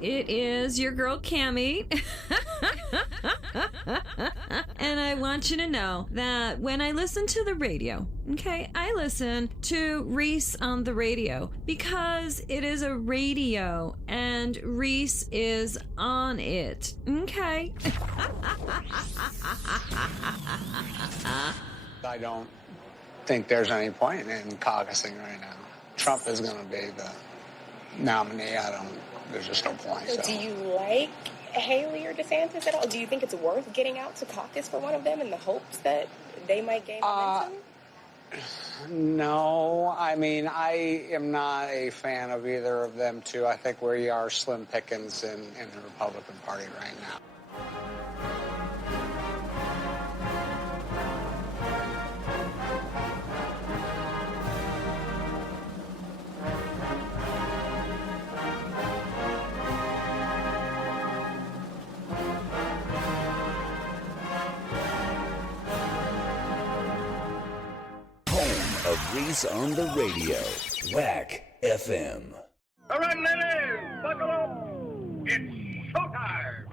It is your girl Cammie. And I want you to know that when I listen to the radio, okay, I listen to Reese on the radio because it is a radio and Reese is on it, okay? I don't think there's any point in caucusing right now. Trump is going to be the nominee. There's just no point. So. Do you like Haley or DeSantis at all? Do you think it's worth getting out to caucus for one of them in the hopes that they might gain momentum? No, I mean, I am not a fan of either of them two. I think we are slim pickings in the Republican Party right now. Reese on the radio. Whack FM. All right, ladies, buckle up. It's showtime.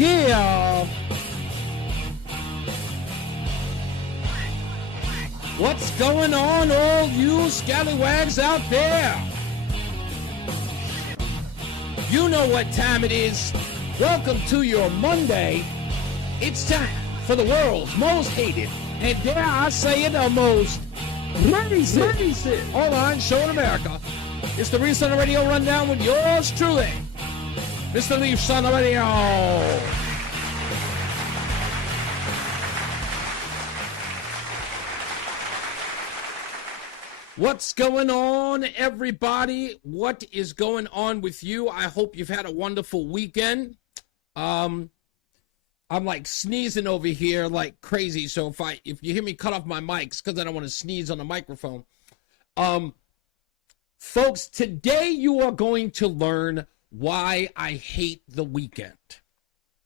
Yeah. What's going on, all you scallywags out there? You know what time it is. Welcome to your Monday. It's time for the world's most hated, and dare I say it, the most racist online show in America. It's the Reese on the Radio Rundown with yours truly, Mr. Leafs on the radio. What's going on, everybody? What is going on with you? I hope you've had a wonderful weekend. I'm like sneezing over here like crazy, so if you hear me cut off my mics, because I don't want to sneeze on the microphone. Folks, today you are going to learn why I hate the weekend,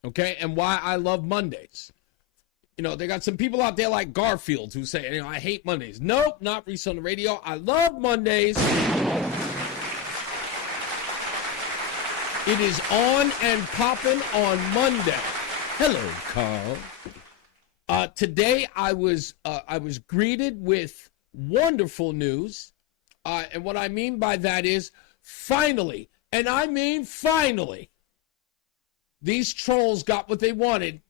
okay, and why I love Mondays. You know, they got some people out there like Garfield who say, I hate Mondays. Nope, not Reese on the radio. I love Mondays. It is on and popping on Monday. Hello, Carl. Today I was greeted with wonderful news, and what I mean by that is finally. And I mean finally, these trolls got what they wanted.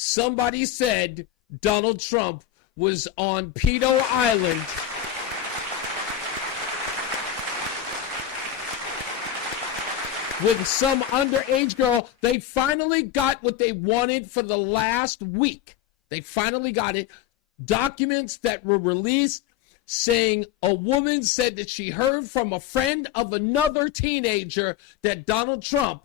Somebody said Donald Trump was on Pedo Island with some underage girl. They finally got what they wanted for the last week. They finally got it. Documents that were released saying a woman said that she heard from a friend of another teenager that Donald Trump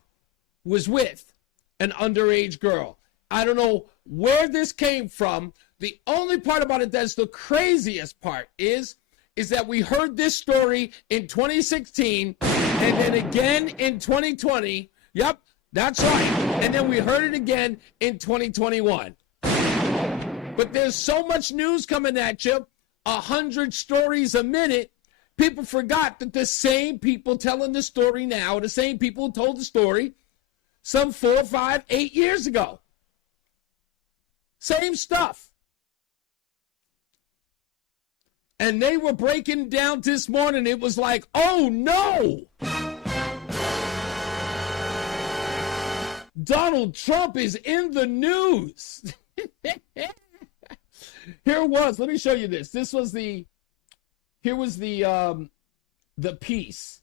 was with an underage girl. I don't know where this came from. The only part about it that's the craziest part is that we heard this story in 2016 and then again in 2020. Yep, that's right. And then we heard it again in 2021. But there's so much news coming at you. 100 stories a minute, people forgot that the same people telling the story now, the same people who told the story some 4, 5, 8 years ago. Same stuff. And they were breaking down this morning. It was like, oh no! Donald Trump is in the news. Here it was. Let me show you this. Here was the piece.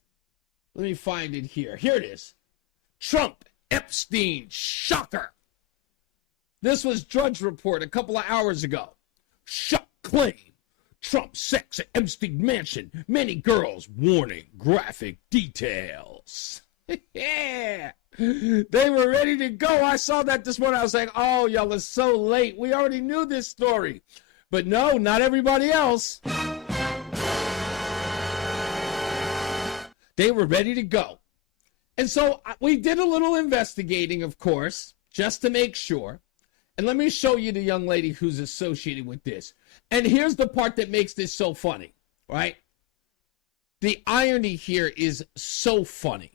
Let me find it here. Here it is. Trump, Epstein, shocker. This was Drudge Report a couple of hours ago. Shock claim. Trump sex at Epstein mansion. Many girls warning graphic details. Yeah. They were ready to go. I saw that this morning. I was like, oh, y'all are so late. We already knew this story. But no, not everybody else. They were ready to go. And so we did a little investigating, of course, just to make sure. And let me show you the young lady who's associated with this. And here's the part that makes this so funny, right? The irony here is so funny.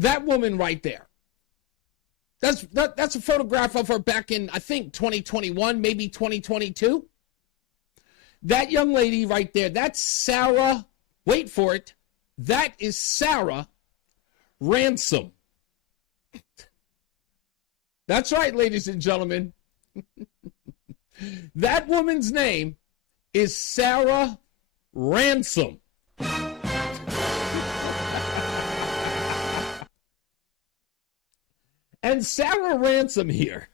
That woman right there, that's a photograph of her back in, I think, 2021, maybe 2022. That young lady right there, that's Sarah, wait for it, that is Sarah Ransom. That's right, ladies and gentlemen. That woman's name is Sarah Ransom. And Sarah Ransom here,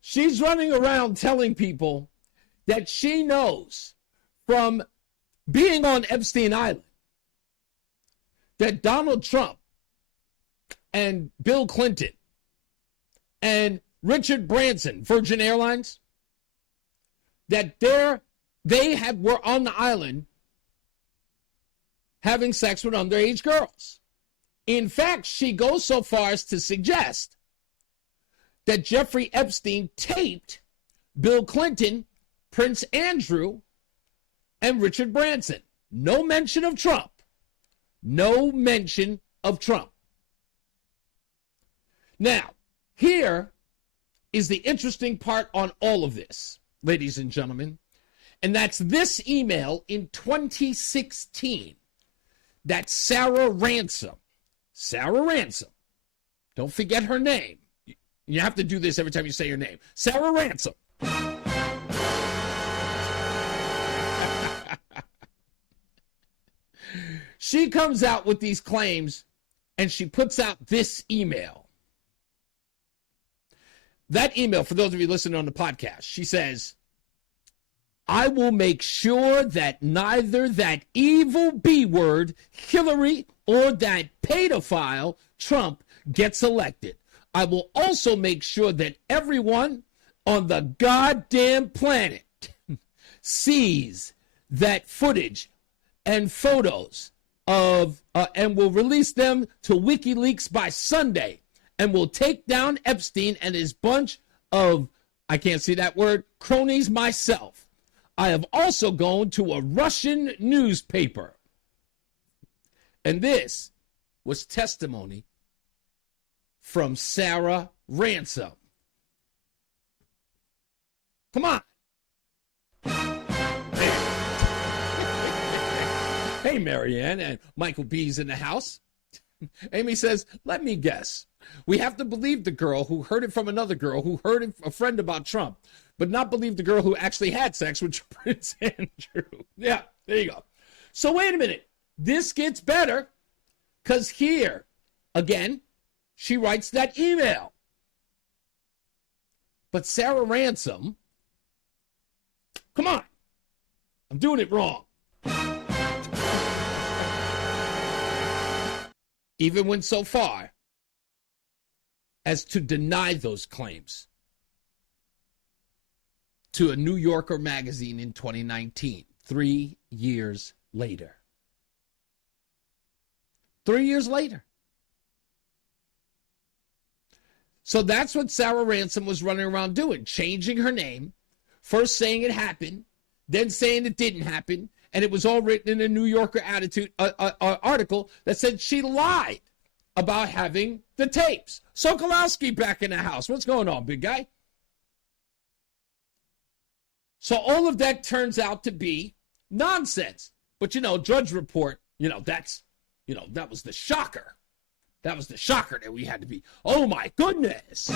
she's running around telling people that she knows from being on Epstein Island that Donald Trump and Bill Clinton and Richard Branson, Virgin Airlines, that were on the island having sex with underage girls. In fact, she goes so far as to suggest that Jeffrey Epstein taped Bill Clinton, Prince Andrew, and Richard Branson. No mention of Trump. No mention of Trump. Now, here is the interesting part on all of this, ladies and gentlemen, and that's this email in 2016 that Sarah Ransom, don't forget her name. You have to do this every time you say your name. Sarah Ransom. She comes out with these claims and she puts out this email. That email, for those of you listening on the podcast, she says, I will make sure that neither that evil B word, Hillary, or that pedophile, Trump, gets elected. I will also make sure that everyone on the goddamn planet sees that footage and photos of, and will release them to WikiLeaks by Sunday, and will take down Epstein and his bunch of, I can't see that word, cronies myself. I have also gone to a Russian newspaper. And this was testimony from Sarah Ransom. Come on. Hey, Marianne, and Michael B's in the house. Amy says, let me guess. We have to believe the girl who heard it from another girl who heard a friend about Trump, but not believe the girl who actually had sex with Prince Andrew. Yeah, there you go. So wait a minute. This gets better, because here, again, she writes that email. But Sarah Ransom, come on. I'm doing it wrong. Even went so far as to deny those claims to a New Yorker magazine in 2019, 3 years later. 3 years later. So that's what Sarah Ransom was running around doing, changing her name, first saying it happened, then saying it didn't happen, and it was all written in a New Yorker article that said she lied about having the tapes. Sokolowski back in the house. What's going on, big guy? So all of that turns out to be nonsense. But, Drudge Report, that was the shocker. That was the shocker that we had to be, oh my goodness.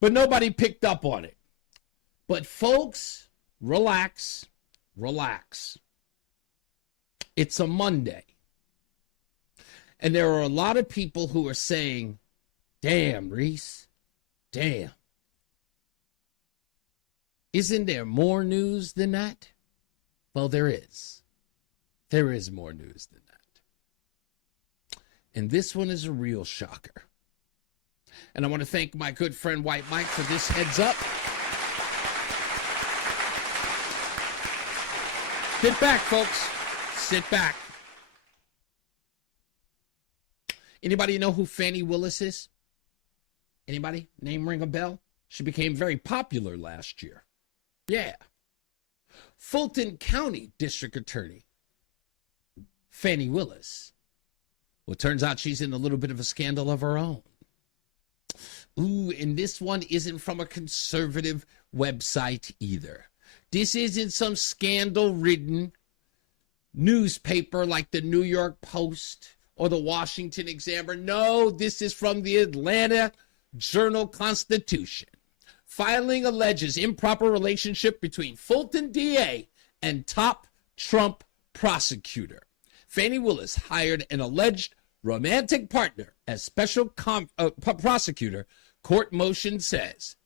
But nobody picked up on it. But folks, relax. It's a Monday. And there are a lot of people who are saying, damn, Reese, damn. Isn't there more news than that? Well, there is. There is more news than that. And this one is a real shocker. And I want to thank my good friend White Mike for this heads up. Sit back, folks. Sit back. Anybody know who Fannie Willis is? Anybody? Name ring a bell? She became very popular last year. Yeah. Fulton County District Attorney Fannie Willis. Well, it turns out she's in a little bit of a scandal of her own. Ooh, and this one isn't from a conservative website either. This isn't some scandal-ridden newspaper like the New York Post or the Washington Examiner. No, this is from the Atlanta Journal-Constitution. Filing alleges improper relationship between Fulton DA and top Trump prosecutor. Fannie Willis hired an alleged romantic partner as special prosecutor, court motion says.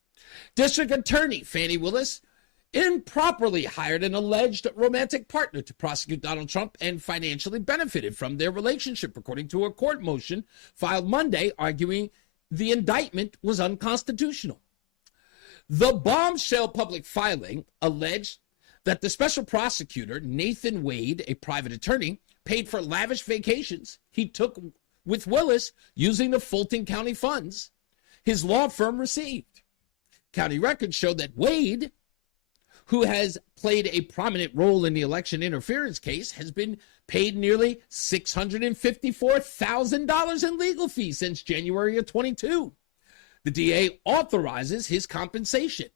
District Attorney Fannie Willis improperly hired an alleged romantic partner to prosecute Donald Trump and financially benefited from their relationship, according to a court motion filed Monday, arguing the indictment was unconstitutional. The bombshell public filing alleged that the special prosecutor, Nathan Wade, a private attorney, paid for lavish vacations he took with Willis using the Fulton County funds his law firm received. County records show that Wade, who has played a prominent role in the election interference case, has been paid nearly $654,000 in legal fees since January of 22. The DA authorizes his compensation.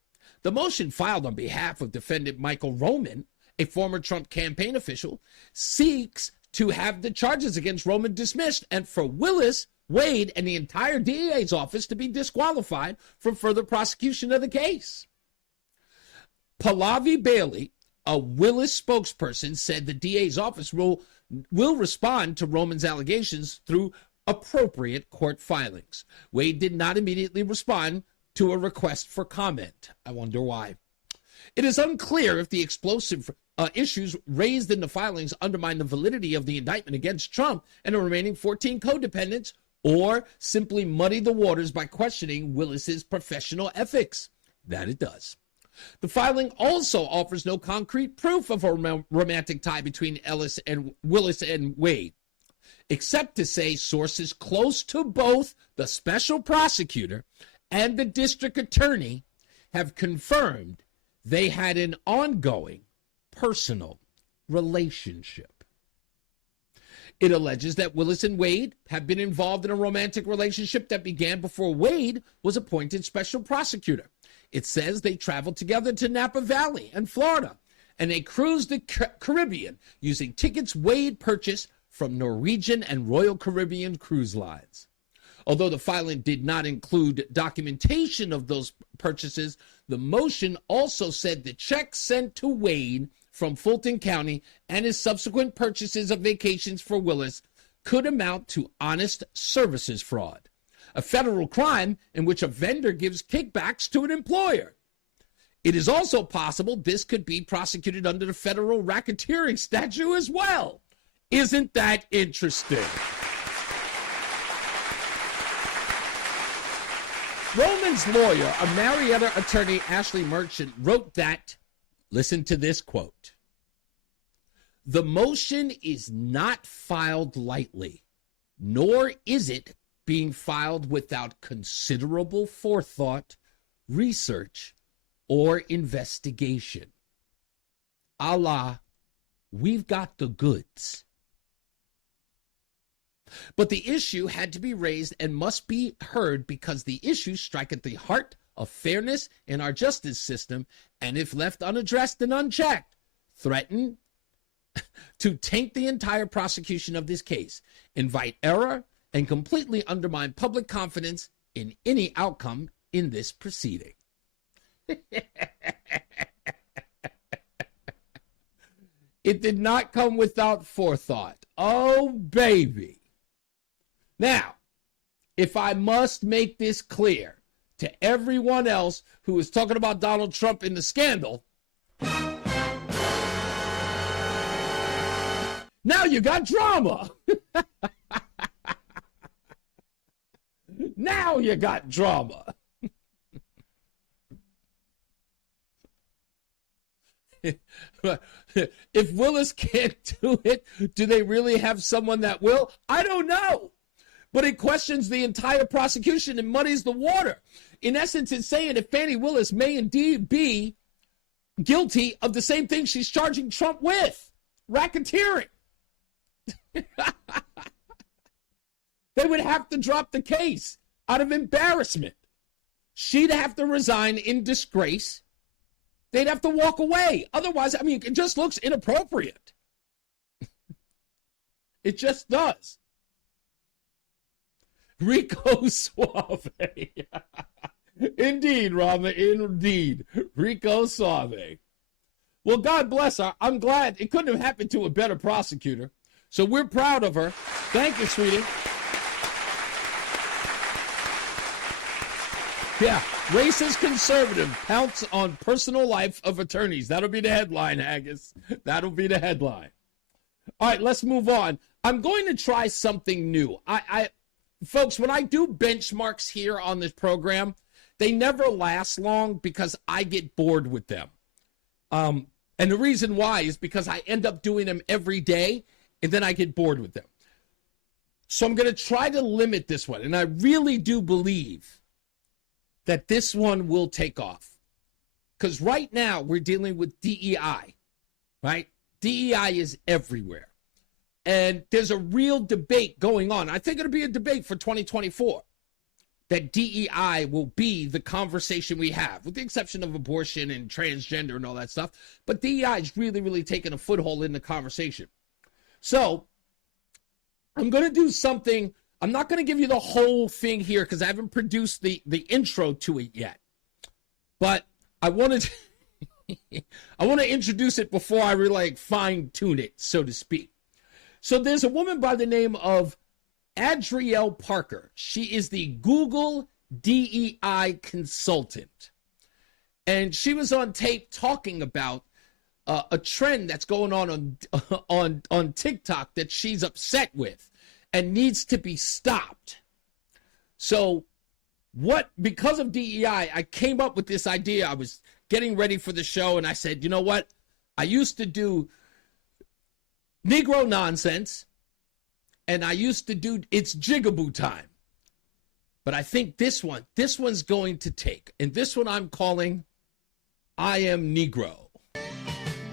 The motion filed on behalf of defendant Michael Roman, a former Trump campaign official, seeks to have the charges against Roman dismissed and for Willis, Wade, and the entire DA's office to be disqualified from further prosecution of the case. Pallavi Bailey, a Willis spokesperson, said the DA's office will respond to Roman's allegations through appropriate court filings. Wade did not immediately respond to a request for comment. I wonder why. It is unclear if the explosive issues raised in the filings undermine the validity of the indictment against Trump and the remaining 14 co-defendants, or simply muddy the waters by questioning Willis's professional ethics. That it does. The filing also offers no concrete proof of a romantic tie between Willis and Wade, except to say sources close to both the special prosecutor and the district attorney have confirmed they had an ongoing personal relationship. It alleges that Willis and Wade have been involved in a romantic relationship that began before Wade was appointed special prosecutor. It says they traveled together to Napa Valley and Florida, and they cruised the Caribbean using tickets Wade purchased from Norwegian and Royal Caribbean cruise lines. Although the filing did not include documentation of those purchases, the motion also said the checks sent to Wade from Fulton County and his subsequent purchases of vacations for Willis could amount to honest services fraud, a federal crime in which a vendor gives kickbacks to an employer. It is also possible this could be prosecuted under the federal racketeering statute as well. Isn't that interesting? Roman's lawyer, a Marietta attorney, Ashley Merchant, wrote that, listen to this quote, "The motion is not filed lightly, nor is it being filed without considerable forethought, research, or investigation. A la, we've got the goods." But the issue had to be raised and must be heard because the issues strike at the heart of fairness in our justice system, and if left unaddressed and unchecked, threaten to taint the entire prosecution of this case, invite error, and completely undermine public confidence in any outcome in this proceeding. It did not come without forethought. Oh, baby. Now, if I must make this clear to everyone else who is talking about Donald Trump in the scandal, Now you got drama. Now you got drama. If Willis can't do it, do they really have someone that will? I don't know. But it questions the entire prosecution and muddies the water. In essence, it's saying if Fani Willis may indeed be guilty of the same thing she's charging Trump with, racketeering. They would have to drop the case out of embarrassment. She'd have to resign in disgrace. They'd have to walk away. Otherwise, I mean, it just looks inappropriate. It just does. Rico Suave. Indeed, Rama, indeed. Rico Suave. Well, God bless her. I'm glad it couldn't have happened to a better prosecutor. So we're proud of her. Thank you, sweetie. Yeah, racist conservative pounce on personal life of attorneys. That'll be the headline, Haggis. That'll be the headline. All right, let's move on. I'm going to try something new. Folks, when I do benchmarks here on this program, they never last long because I get bored with them. And the reason why is because I end up doing them every day, and then I get bored with them. So I'm going to try to limit this one, and I really do believe that this one will take off. Because right now we're dealing with DEI, right? DEI is everywhere. And there's a real debate going on. I think it'll be a debate for 2024. That DEI will be the conversation we have, with the exception of abortion and transgender and all that stuff. But DEI is really, really taking a foothold in the conversation. So I'm going to do something. I'm not going to give you the whole thing here because I haven't produced the intro to it yet. But I wanted I want to introduce it before I really fine tune it, so to speak. So there's a woman by the name of Adrielle Parker. She is the Google DEI consultant. And she was on tape talking about a trend that's going on TikTok that she's upset with and needs to be stopped. So because of DEI, I came up with this idea. I was getting ready for the show and I said, you know what? I used to do Negro nonsense and I used to do It's Jigaboo Time. But I think this one's going to take. And this one I'm calling I Am Negro.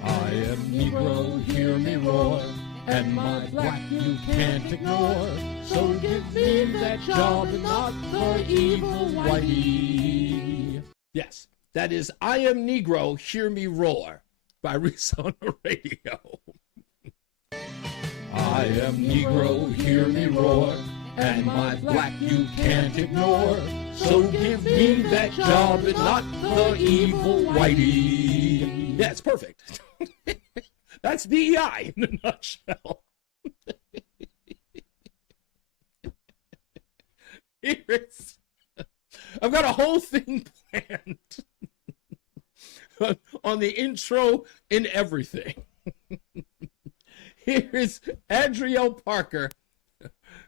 I am Negro, hear me roar. And my black you can't ignore. So give me that job and not the evil whitey. Yes, that is I Am Negro, Hear Me Roar by Reese on the radio. I am Negro, hear me roar. And my black you can't ignore. So give me that job and not the evil whitey. Yeah, it's perfect. That's DEI in a nutshell. I've got a whole thing planned on the intro and everything. Here's Adrielle Parker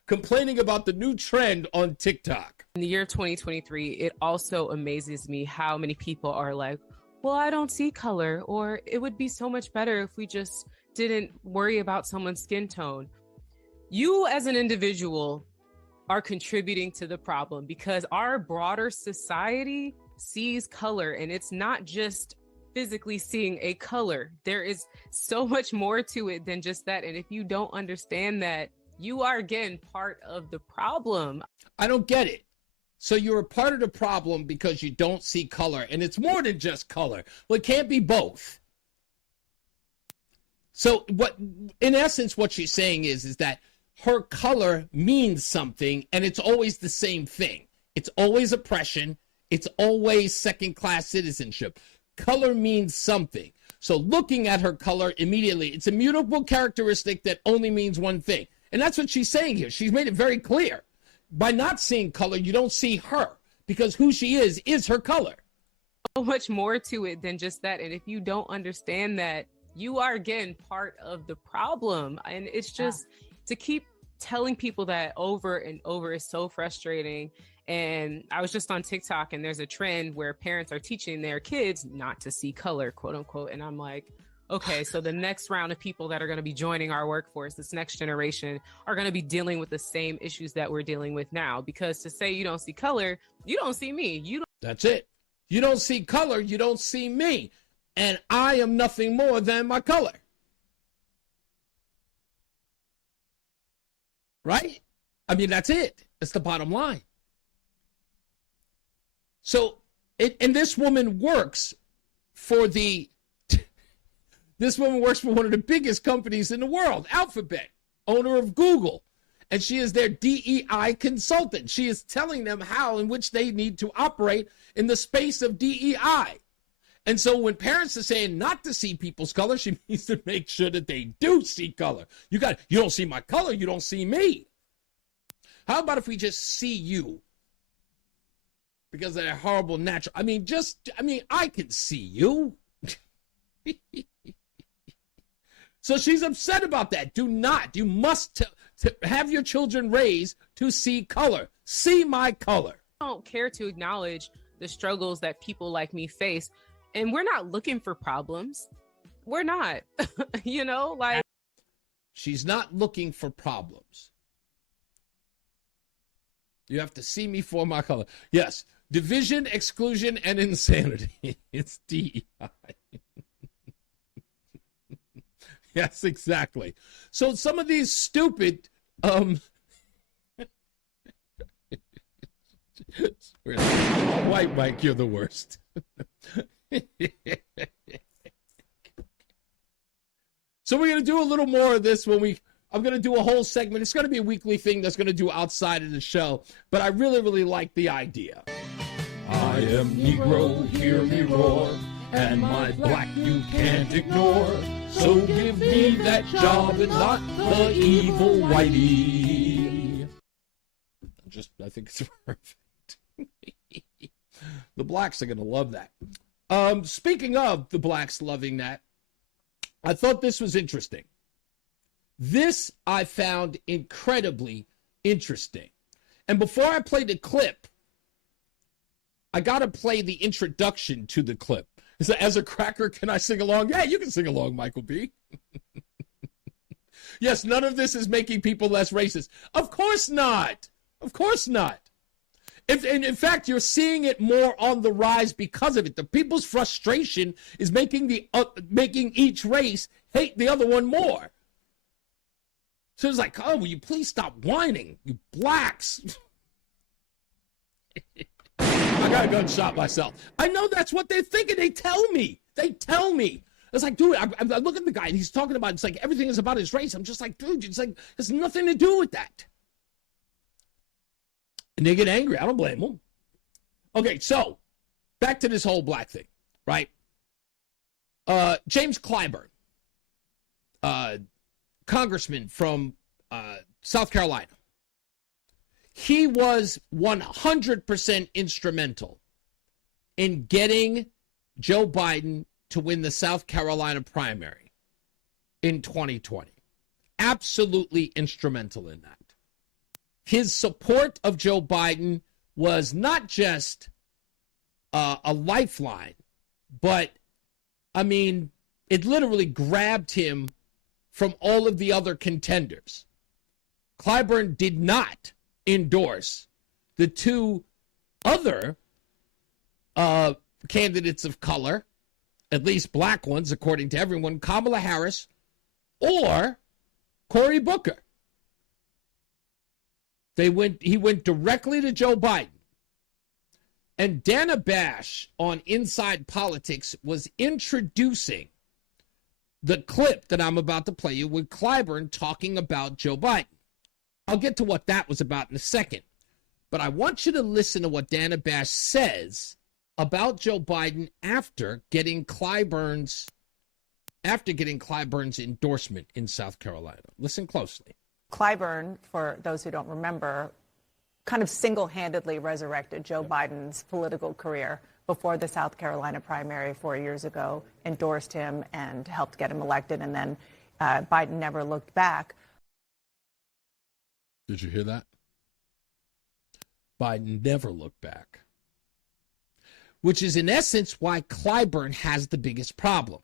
complaining about the new trend on TikTok. In the year of 2023, it also amazes me how many people are like, well, I don't see color, or it would be so much better if we just didn't worry about someone's skin tone. You as an individual are contributing to the problem because our broader society sees color, and it's not just physically seeing a color. There is so much more to it than just that. And if you don't understand that, you are again part of the problem. I don't get it. So you're a part of the problem because you don't see color, and it's more than just color. Well, it can't be both. So in essence, what she's saying is that her color means something, and it's always the same thing. It's always oppression. It's always second-class citizenship. Color means something. So looking at her color immediately, it's a mutable characteristic that only means one thing. And that's what she's saying here. She's made it very clear. By not seeing color, you don't see her because who she is her color. So much more to it than just that. And if you don't understand that, you are again part of the problem. And it's just to keep telling people that over and over is so frustrating. And I was just on TikTok, and there's a trend where parents are teaching their kids not to see color, quote unquote. And I'm like, okay, so the next round of people that are going to be joining our workforce, this next generation, are going to be dealing with the same issues that we're dealing with now. Because to say you don't see color, you don't see me. That's it. You don't see color, you don't see me. And I am nothing more than my color. Right? I mean, that's it. That's the bottom line. So, and this woman works for this woman works for one of the biggest companies in the world, Alphabet, owner of Google. And she is their DEI consultant. She is telling them how in which they need to operate in the space of DEI. And so when parents are saying not to see people's color, she needs to make sure that they do see color. You don't see my color, you don't see me. How about if we just see you? Because of that horrible natural. I mean, I can see you. So she's upset about that. You must to have your children raised to see color. See my color. I don't care to acknowledge the struggles that people like me face. And we're not looking for problems. We're not, like. She's not looking for problems. You have to see me for my color. Yes, division, exclusion, and insanity. It's DEI. Yes, exactly. So some of these stupid, White Mike, you're the worst. So we're going to do a little more of this I'm going to do a whole segment. It's going to be a weekly thing that's going to do outside of the show, but I really, really like the idea. I am Negro, hear me roar, and my black you can't ignore. So give me that job and not the evil whitey. I think it's perfect. The blacks are going to love that. Speaking of the blacks loving that, I thought this was interesting. This I found incredibly interesting. And before I play the clip, I got to play the introduction to the clip. So as a cracker, can I sing along? Yeah, you can sing along, Michael B. Yes, none of this is making people less racist. Of course not. Of course not. And in fact, you're seeing it more on the rise because of it. The people's frustration is making each race hate the other one more. So it's like, oh, will you please stop whining, you blacks? I got a gunshot myself. I know that's what they're thinking. They tell me. It's like, dude, I look at the guy and he's talking about, it's like everything is about his race. I'm just like, dude, it's like, there's nothing to do with that. And they get angry. I don't blame them. Okay, so back to this whole black thing, right? James Clyburn, congressman from South Carolina. He was 100% instrumental in getting Joe Biden to win the South Carolina primary in 2020. Absolutely instrumental in that. His support of Joe Biden was not just a lifeline, but, I mean, it literally grabbed him from all of the other contenders. Clyburn did not endorse the two other candidates of color, at least black ones, according to everyone, Kamala Harris or Cory Booker. He went directly to Joe Biden. And Dana Bash on Inside Politics was introducing the clip that I'm about to play you with Clyburn talking about Joe Biden. I'll get to what that was about in a second. But I want you to listen to what Dana Bash says about Joe Biden after getting Clyburn's endorsement in South Carolina. Listen closely. Clyburn, for those who don't remember, kind of single-handedly resurrected Joe Biden's political career before the South Carolina primary 4 years ago, endorsed him and helped get him elected, and then Biden never looked back. Did you hear that? Biden never looked back. Which is in essence why Clyburn has the biggest problem.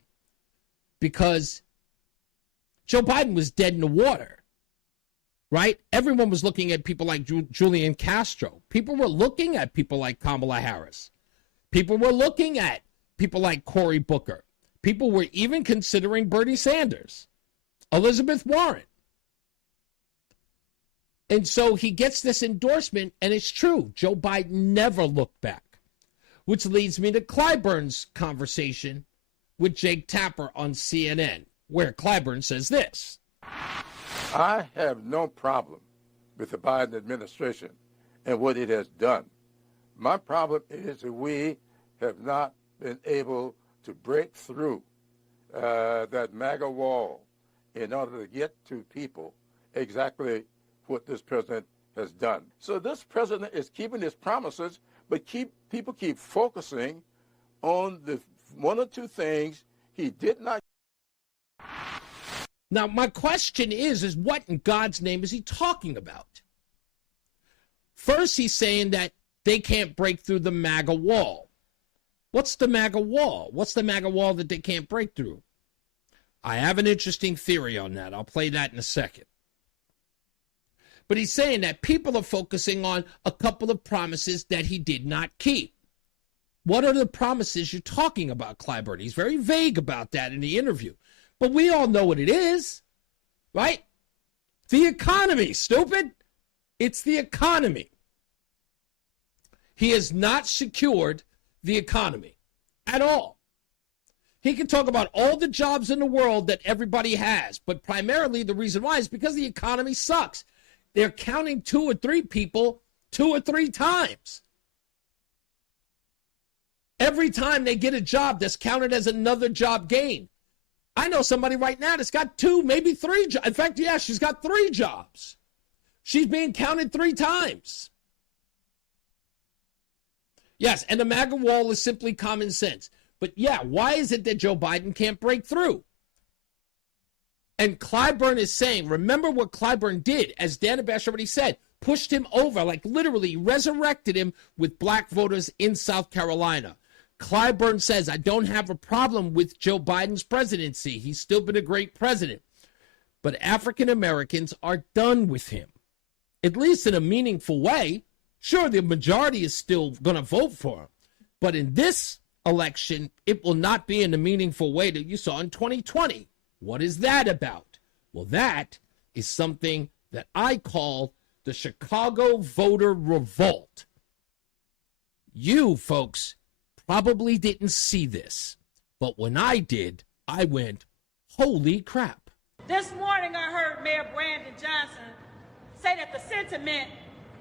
Because Joe Biden was dead in the water, right? Everyone was looking at people like Julian Castro. People were looking at people like Kamala Harris. People were looking at people like Cory Booker. People were even considering Bernie Sanders, Elizabeth Warren. And so he gets this endorsement, and it's true. Joe Biden never looked back, which leads me to Clyburn's conversation with Jake Tapper on CNN, where Clyburn says this. I have no problem with the Biden administration and what it has done. My problem is that we have not been able to break through that MAGA wall in order to get to people exactly what this president has done. So this president is keeping his promises, but people keep focusing on the one or two things he did not. Now, my question is what in God's name is he talking about? First, he's saying that they can't break through the MAGA wall. What's the MAGA wall? What's the MAGA wall that they can't break through? I have an interesting theory on that. I'll play that in a second. But he's saying that people are focusing on a couple of promises that he did not keep. What are the promises you're talking about, Clyburn? He's very vague about that in the interview. But we all know what it is, right? The economy, stupid. It's the economy. He has not secured the economy at all. He can talk about all the jobs in the world that everybody has, but primarily the reason why is because the economy sucks. They're counting 2 or 3 people 2 or 3 times. Every time they get a job, that's counted as another job gain. I know somebody right now that's got 2, maybe 3 jobs. In fact, yeah, she's got 3 jobs. She's being counted 3 times. Yes, and the MAGA wall is simply common sense. But yeah, why is it that Joe Biden can't break through? And Clyburn is saying, remember what Clyburn did, as Dan Abash already said, pushed him over, like literally resurrected him with black voters in South Carolina. Clyburn says, I don't have a problem with Joe Biden's presidency. He's still been a great president. But African Americans are done with him, at least in a meaningful way. Sure, the majority is still going to vote for him. But in this election, it will not be in a meaningful way that you saw in 2020. What is that about? Well, that is something that I call the Chicago voter revolt. You folks probably didn't see this, but when I did, I went, holy crap. This morning I heard Mayor Brandon Johnson say that the sentiment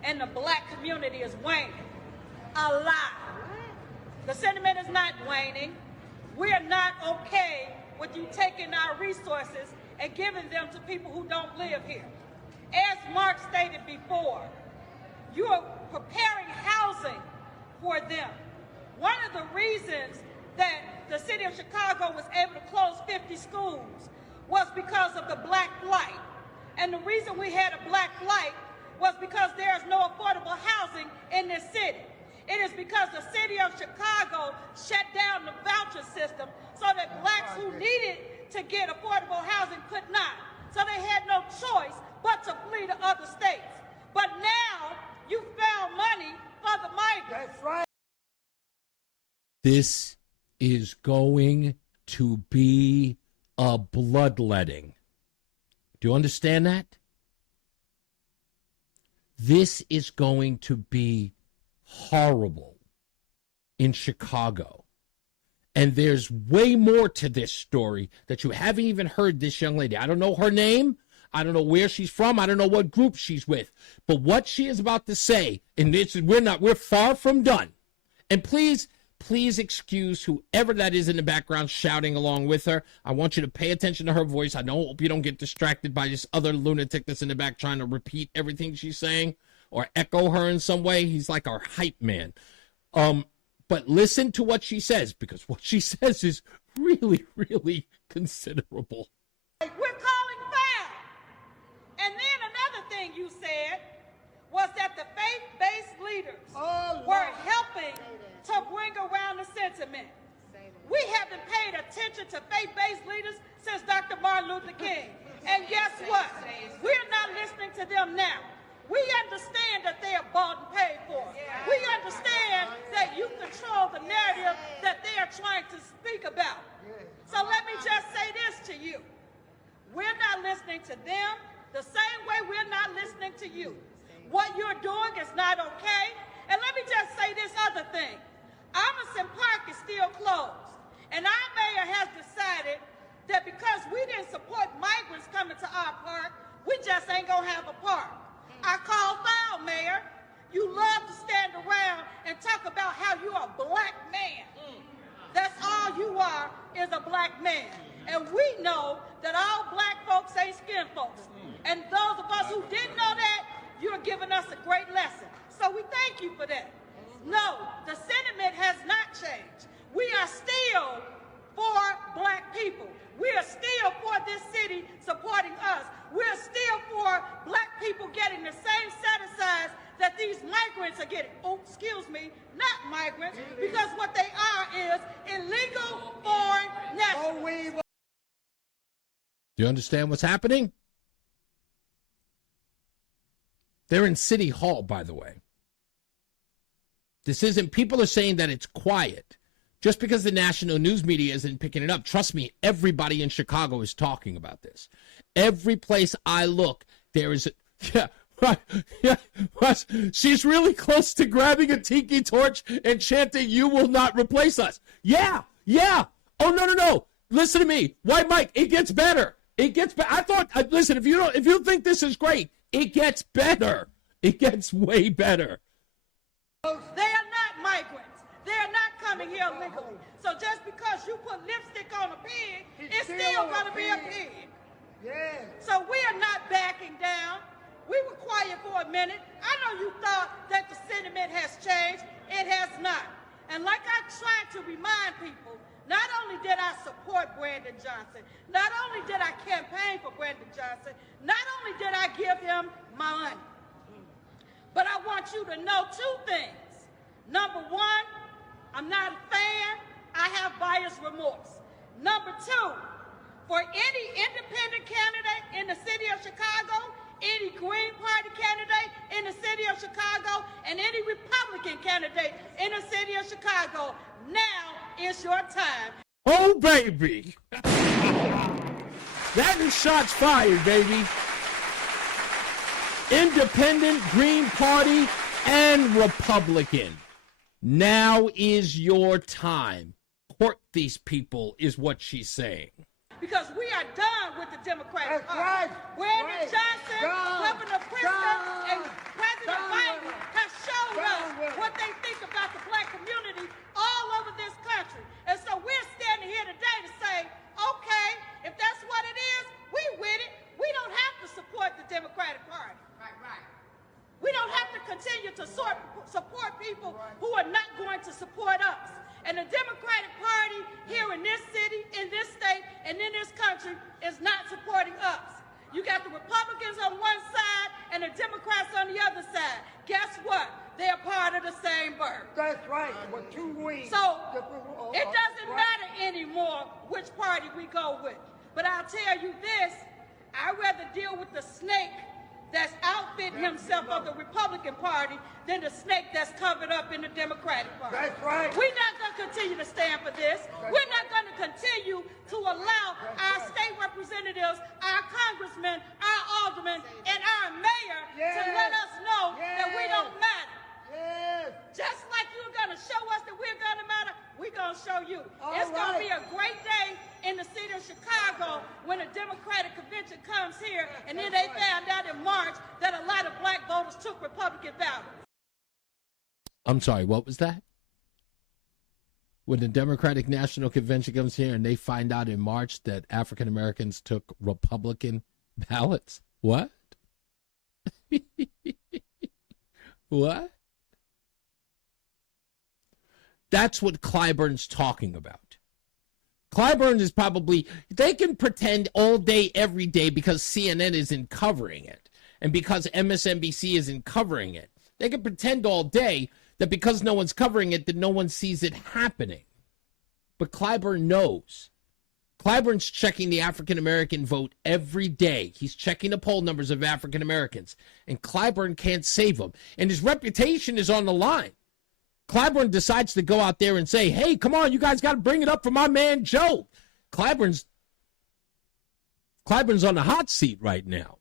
in the black community is waning. A lie. The sentiment is not waning. We are not okay with you taking our resources and giving them to people who don't live here. As Mark stated before, you are preparing housing for them. One of the reasons that the city of Chicago was able to close 50 schools was because of the black flight. And the reason we had a black flight was because there is no affordable housing in this city. It is because the city of Chicago shut down the voucher system so that blacks who needed to get affordable housing could not. So they had no choice but to flee to other states. But now you found money for the migrants. That's right. This is going to be a bloodletting. Do you understand that? This is going to be horrible in Chicago. And there's way more to this story that you haven't even heard this young lady. I don't know her name. I don't know where she's from. I don't know what group she's with. But what she is about to say, and this is, we're far from done. And please excuse whoever that is in the background shouting along with her. I want you to pay attention to her voice. I hope you don't get distracted by this other lunatic that's in the back trying to repeat everything she's saying. or echo her in some way. He's like our hype man. But listen to what she says, because what she says is really, really considerable. We're calling foul. And then another thing you said was that the faith-based leaders were helping to bring around the sentiment. We haven't paid attention to faith-based leaders since Dr. Martin Luther King. And guess what? We're not listening to them now. We understand that they are bought and paid for. We understand that you control the narrative that they are trying to speak about. So let me just say this to you. We're not listening to them the same way we're not listening to you. What you're doing is not okay. And let me just say this other thing. Emerson Park is still closed. And our mayor has decided that because we didn't support migrants coming to our park, we just ain't gonna have a park. I call foul, Mayor. You love to stand around and talk about how you're a black man. That's all you are, is a black man. And we know that all black folks ain't skin folks. And those of us who didn't know that, you're giving us a great lesson. So we thank you for that. No, the sentiment has not changed. We are still for black people. We are still for this city supporting us. We're still for black people getting the same set asides that these migrants are getting. Oh, excuse me, not migrants, because what they are is illegal foreign nationals. Do you understand what's happening? They're in City Hall, by the way. This isn't, people are saying that it's quiet. Just because the national news media isn't picking it up, trust me, everybody in Chicago is talking about this. Every place I look, there is she's really close to grabbing a tiki torch and chanting, "You will not replace us." Yeah. Oh, no. Listen to me. White Mike, it gets better. It gets better. I thought, listen, if you think this is great, it gets better. It gets way better. They are not migrants. They are not coming here legally. So just because you put lipstick on a pig, it's still going to be a pig. Yeah. So we are not backing down. We were quiet for a minute. I know you thought that the sentiment has changed. It has not. And like I tried to remind people, not only did I support Brandon Johnson, not only did I campaign for Brandon Johnson, not only did I give him my money, but I want you to know two things. Number one, I'm not a fan. I have buyer's remorse. Number two, for any independent candidate in the city of Chicago, any Green Party candidate in the city of Chicago, and any Republican candidate in the city of Chicago, now is your time. Oh, baby. That is shots fired, baby. Independent, Green Party, and Republican. Now is your time. Court these people is what she's saying. Because we are done with the Democratic Party. Brandon Johnson, Governor Pritzker, and President Biden have showed us what they think about the black community all over this country. And so we're standing here today to say, okay, if that's what it is, we with it. We don't have to support the Democratic Party. Right. We don't have to continue to support people who are not going to support us. And the Democratic Party here in this city, in this state, and in this country is not supporting us. You got the Republicans on one side and the Democrats on the other side. Guess what? They're part of the same bird. That's right, with two wings. So it doesn't matter anymore which party we go with. But I'll tell you this, I'd rather deal with the snake that's outfitting himself of the Republican Party than the snake that's covered up in the Democratic Party. That's right. We're not going to continue to stand for this. We're not going to continue to allow our state representatives, our congressmen, our aldermen, and our mayor to let us know that we don't matter. Just like you're going to show us that we're going to matter, we're going to show you. It's going to be a great day in the city of Chicago when a Democratic convention comes here, and then they found out in March that a lot of black voters took Republican ballots. I'm sorry, what was that? When the Democratic National Convention comes here and they find out in March that African Americans took Republican ballots? What? What? That's what Clyburn's talking about. Clyburn is probably, they can pretend all day, every day because CNN isn't covering it and because MSNBC isn't covering it. They can pretend all day that because no one's covering it, that no one sees it happening. But Clyburn knows. Clyburn's checking the African-American vote every day. He's checking the poll numbers of African-Americans. And Clyburn can't save them. And his reputation is on the line. Clyburn decides to go out there and say, hey, come on, you guys got to bring it up for my man Joe. Clyburn's on the hot seat right now.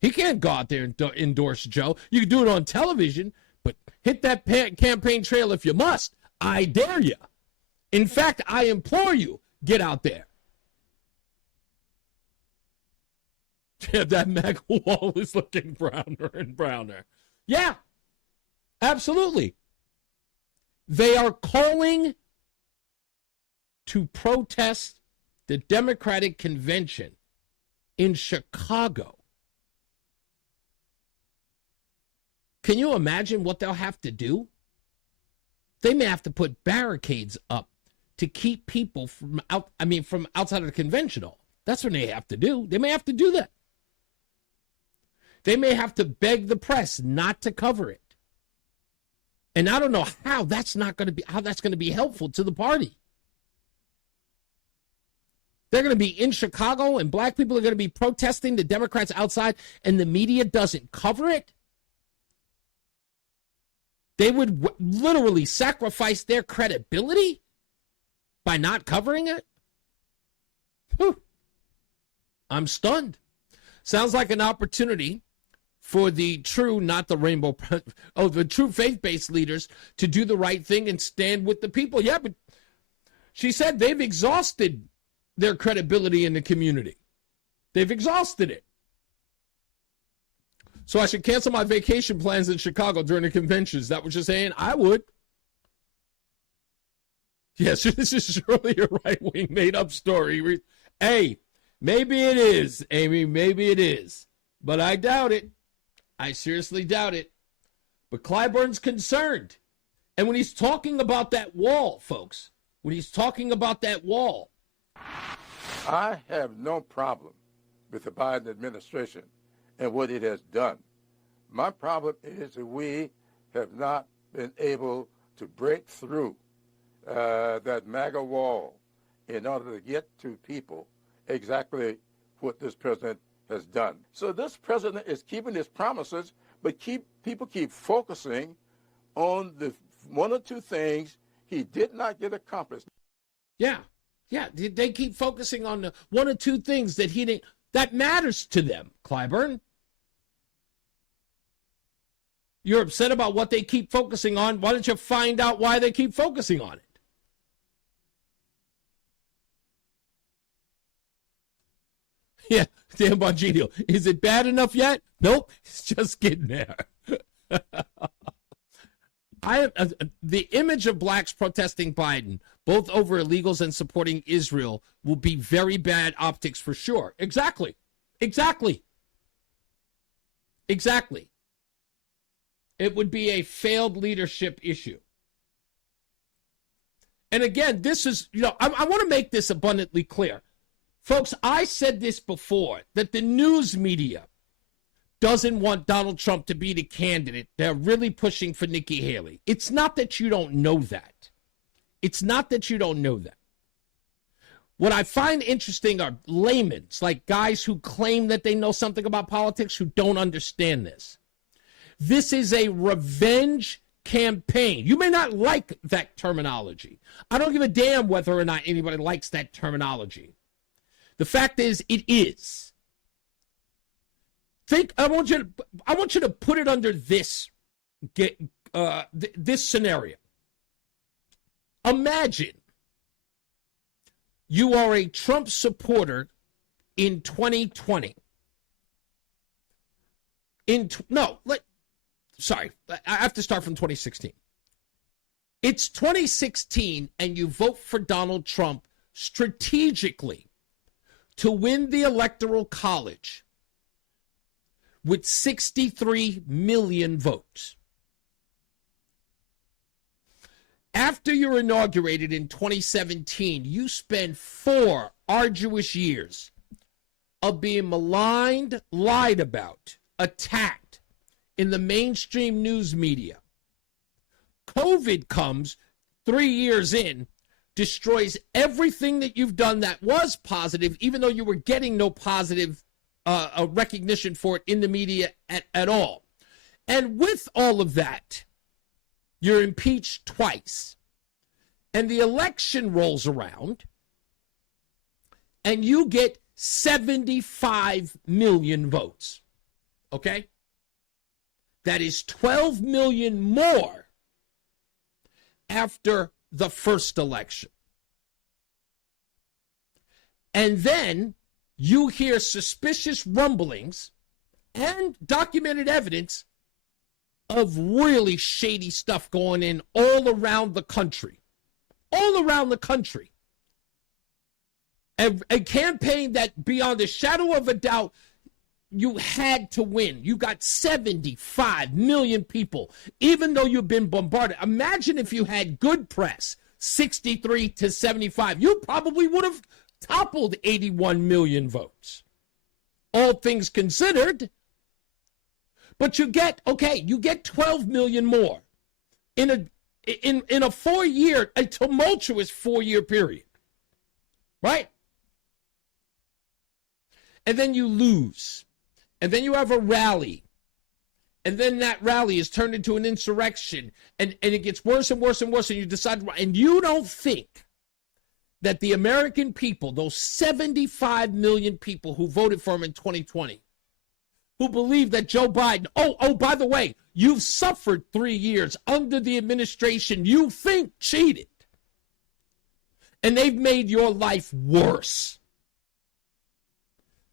He can't go out there and endorse Joe. You can do it on television, but hit that campaign trail if you must. I dare you. In fact, I implore you, get out there. Yeah, that MAGA wall is looking browner and browner. Yeah. Absolutely. They are calling to protest the Democratic convention in Chicago. Can you imagine what they'll have to do? They may have to put barricades up to keep people from outside of the convention hall. That's what they have to do. They may have to do that. They may have to beg the press not to cover it. And I don't know how that's going to be helpful to the party. They're going to be in Chicago and black people are going to be protesting the Democrats outside and the media doesn't cover it. They would literally sacrifice their credibility by not covering it. Whew. I'm stunned. Sounds like an opportunity for the true, not the rainbow, the true faith-based leaders to do the right thing and stand with the people. Yeah, but she said they've exhausted their credibility in the community. They've exhausted it. So I should cancel my vacation plans in Chicago during the convention. Is that what you're saying? I would. Yes, this is surely a right-wing made-up story. Hey, maybe it is, Amy. Maybe it is. But I doubt it. I seriously doubt it. But Clyburn's concerned. And when he's talking about that wall, folks, when he's talking about that wall. I have no problem with the Biden administration and what it has done. My problem is that we have not been able to break through that MAGA wall in order to get to people exactly what this president has done. So this president is keeping his promises, but people keep focusing on the one or two things he did not get accomplished. Yeah, they keep focusing on the one or two things that he didn't, that matters to them, Clyburn. You're upset about what they keep focusing on. Why don't you find out why they keep focusing on it? Yeah, Dan Bongino. Is it bad enough yet? Nope. It's just getting there. The image of blacks protesting Biden, both over illegals and supporting Israel, will be very bad optics for sure. Exactly. It would be a failed leadership issue. And again, this is, I want to make this abundantly clear. Folks, I said this before, that the news media doesn't want Donald Trump to be the candidate. They're really pushing for Nikki Haley. It's not that you don't know that. What I find interesting are laymen, like guys who claim that they know something about politics who don't understand this. This is a revenge campaign. You may not like that terminology. I don't give a damn whether or not anybody likes that terminology. The fact is, it is. I want you to put it under this scenario. Imagine you are a Trump supporter in 2020. I have to start from 2016. It's 2016, and you vote for Donald Trump strategically to win the Electoral College, with 63 million votes. After you're inaugurated in 2017, you spend 4 arduous years of being maligned, lied about, attacked in the mainstream news media. COVID comes 3 years in, destroys everything that you've done that was positive, even though you were getting no positive recognition for it in the media at all. And with all of that, you're impeached twice. And the election rolls around, and you get 75 million votes. Okay? That is 12 million more after the first election. And then you hear suspicious rumblings and documented evidence of really shady stuff going in all around the country. All around the country. A campaign that, beyond a shadow of a doubt, you had to win. You got 75 million people, even though you've been bombarded. Imagine if you had good press, 63 to 75. You probably would have toppled 81 million votes, all things considered. But you get 12 million more in a 4-year, a tumultuous 4-year period, right? And then you lose. And then you have a rally. And then that rally is turned into an insurrection. And it gets worse and worse and worse. And you decide, and you don't think that the American people, those 75 million people who voted for him in 2020, who believe that Joe Biden, by the way, you've suffered 3 years under the administration you think cheated. And they've made your life worse.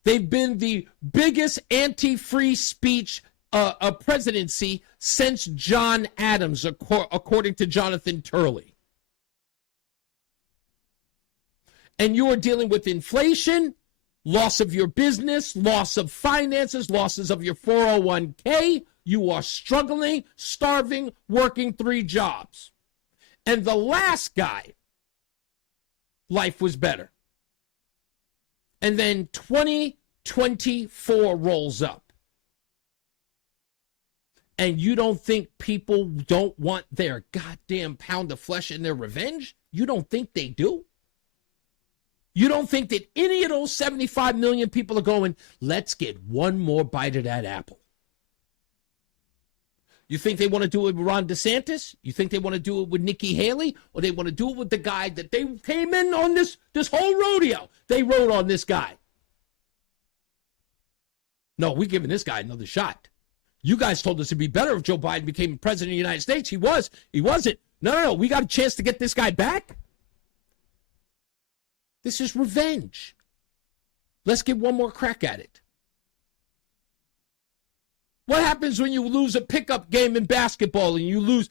They've been the biggest anti-free speech presidency since John Adams, according to Jonathan Turley. And you are dealing with inflation, loss of your business, loss of finances, losses of your 401k. You are struggling, starving, working 3 jobs. And the last guy, life was better. And then 2024 rolls up. And you don't think people don't want their goddamn pound of flesh and their revenge? You don't think they do? You don't think that any of those 75 million people are going, let's get one more bite of that apple? You think they want to do it with Ron DeSantis? You think they want to do it with Nikki Haley? Or they want to do it with the guy that they came in on this whole rodeo? They rode on this guy. No, we're giving this guy another shot. You guys told us it'd be better if Joe Biden became president of the United States. He was. He wasn't. No. We got a chance to get this guy back. This is revenge. Let's get one more crack at it. What happens when you lose a pickup game in basketball and you lose,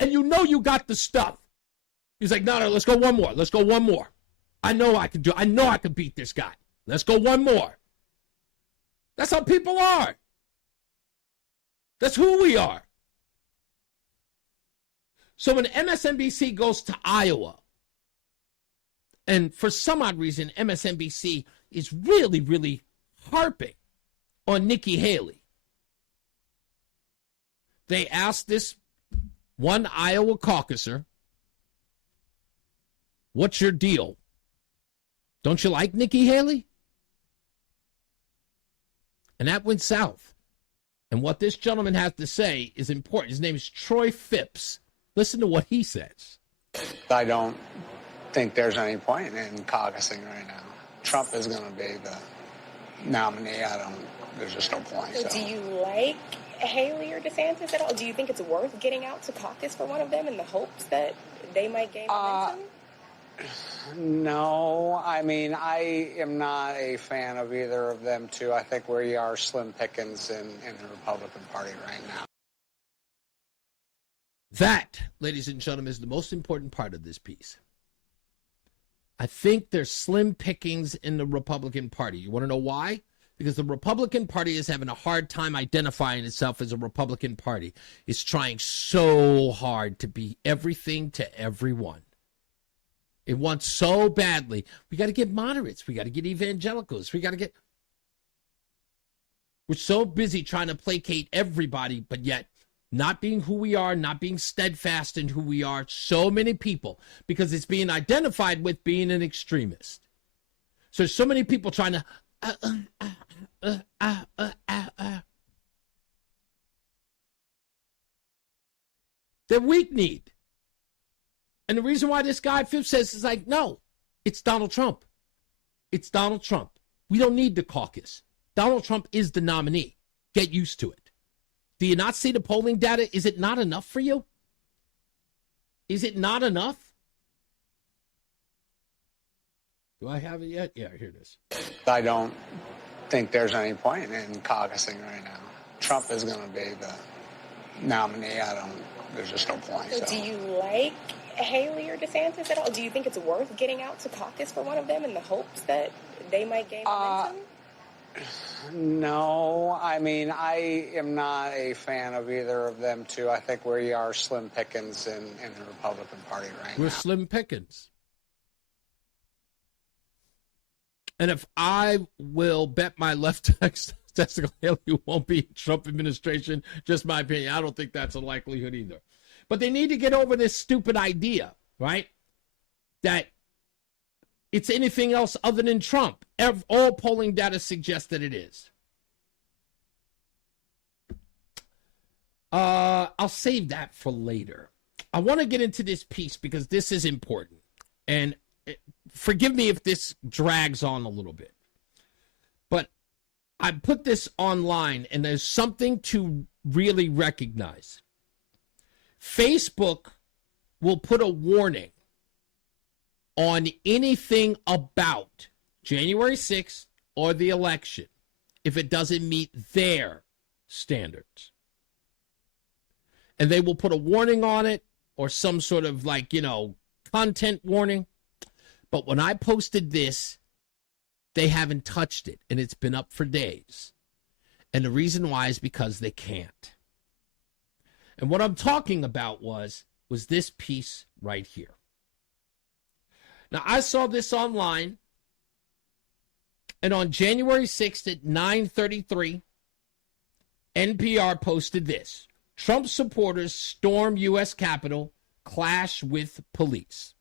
and you know you got the stuff? He's like, no, let's go one more. Let's go one more. I know I can beat this guy. Let's go one more. That's how people are. That's who we are. So when MSNBC goes to Iowa, and for some odd reason, MSNBC is really, really harping on Nikki Haley. They asked this one Iowa caucuser, what's your deal? Don't you like Nikki Haley? And that went south. And what this gentleman has to say is important. His name is Troy Phipps. Listen to what he says. I don't think there's any point in caucusing right now. Trump is going to be the nominee. There's just no point. So do you like Haley or DeSantis at all? Do you think it's worth getting out to caucus for one of them in the hopes that they might gain momentum? No, I mean, I am not a fan of either of them, too. I think we are slim pickings in the Republican Party right now. That, ladies and gentlemen, is the most important part of this piece. I think there's slim pickings in the Republican Party. You want to know why? because the Republican Party is having a hard time identifying itself as a Republican Party. It's trying so hard to be everything to everyone. It wants so badly. We got to get moderates. We got to get evangelicals. We're so busy trying to placate everybody, but yet not being who we are, not being steadfast in who we are. So many people, because it's being identified with being an extremist. So many people trying to they're weak-kneed. And the reason why this guy Fifth says is like, no, it's Donald Trump. It's Donald Trump. We don't need the caucus. Donald Trump is the nominee. Get used to it. Do you not see the polling data? Is it not enough for you? Is it not enough? Do I have it yet? Yeah, here it is. I don't think there's any point in caucusing right now. Trump is going to be the nominee. There's just no point. So. Do you like Haley or DeSantis at all? Do you think it's worth getting out to caucus for one of them in the hopes that they might gain momentum? No, I mean, I am not a fan of either of them, too. I think we are slim pickings in the Republican Party right now. We're slim pickings. And if I will bet my left testicle Haley won't be Trump administration, just my opinion, I don't think that's a likelihood either. But they need to get over this stupid idea, right? That it's anything else other than Trump. All polling data suggests that it is. I'll save that for later. I want to get into this piece because this is important. And forgive me if this drags on a little bit. But I put this online, and there's something to really recognize. Facebook will put a warning on anything about January 6th or the election if it doesn't meet their standards. And they will put a warning on it or some sort of content warning. But when I posted this, they haven't touched it, and it's been up for days. And the reason why is because they can't. And what I'm talking about was this piece right here. Now, I saw this online, and on January 6th at 9:33, NPR posted this. Trump supporters storm U.S. Capitol, clash with police.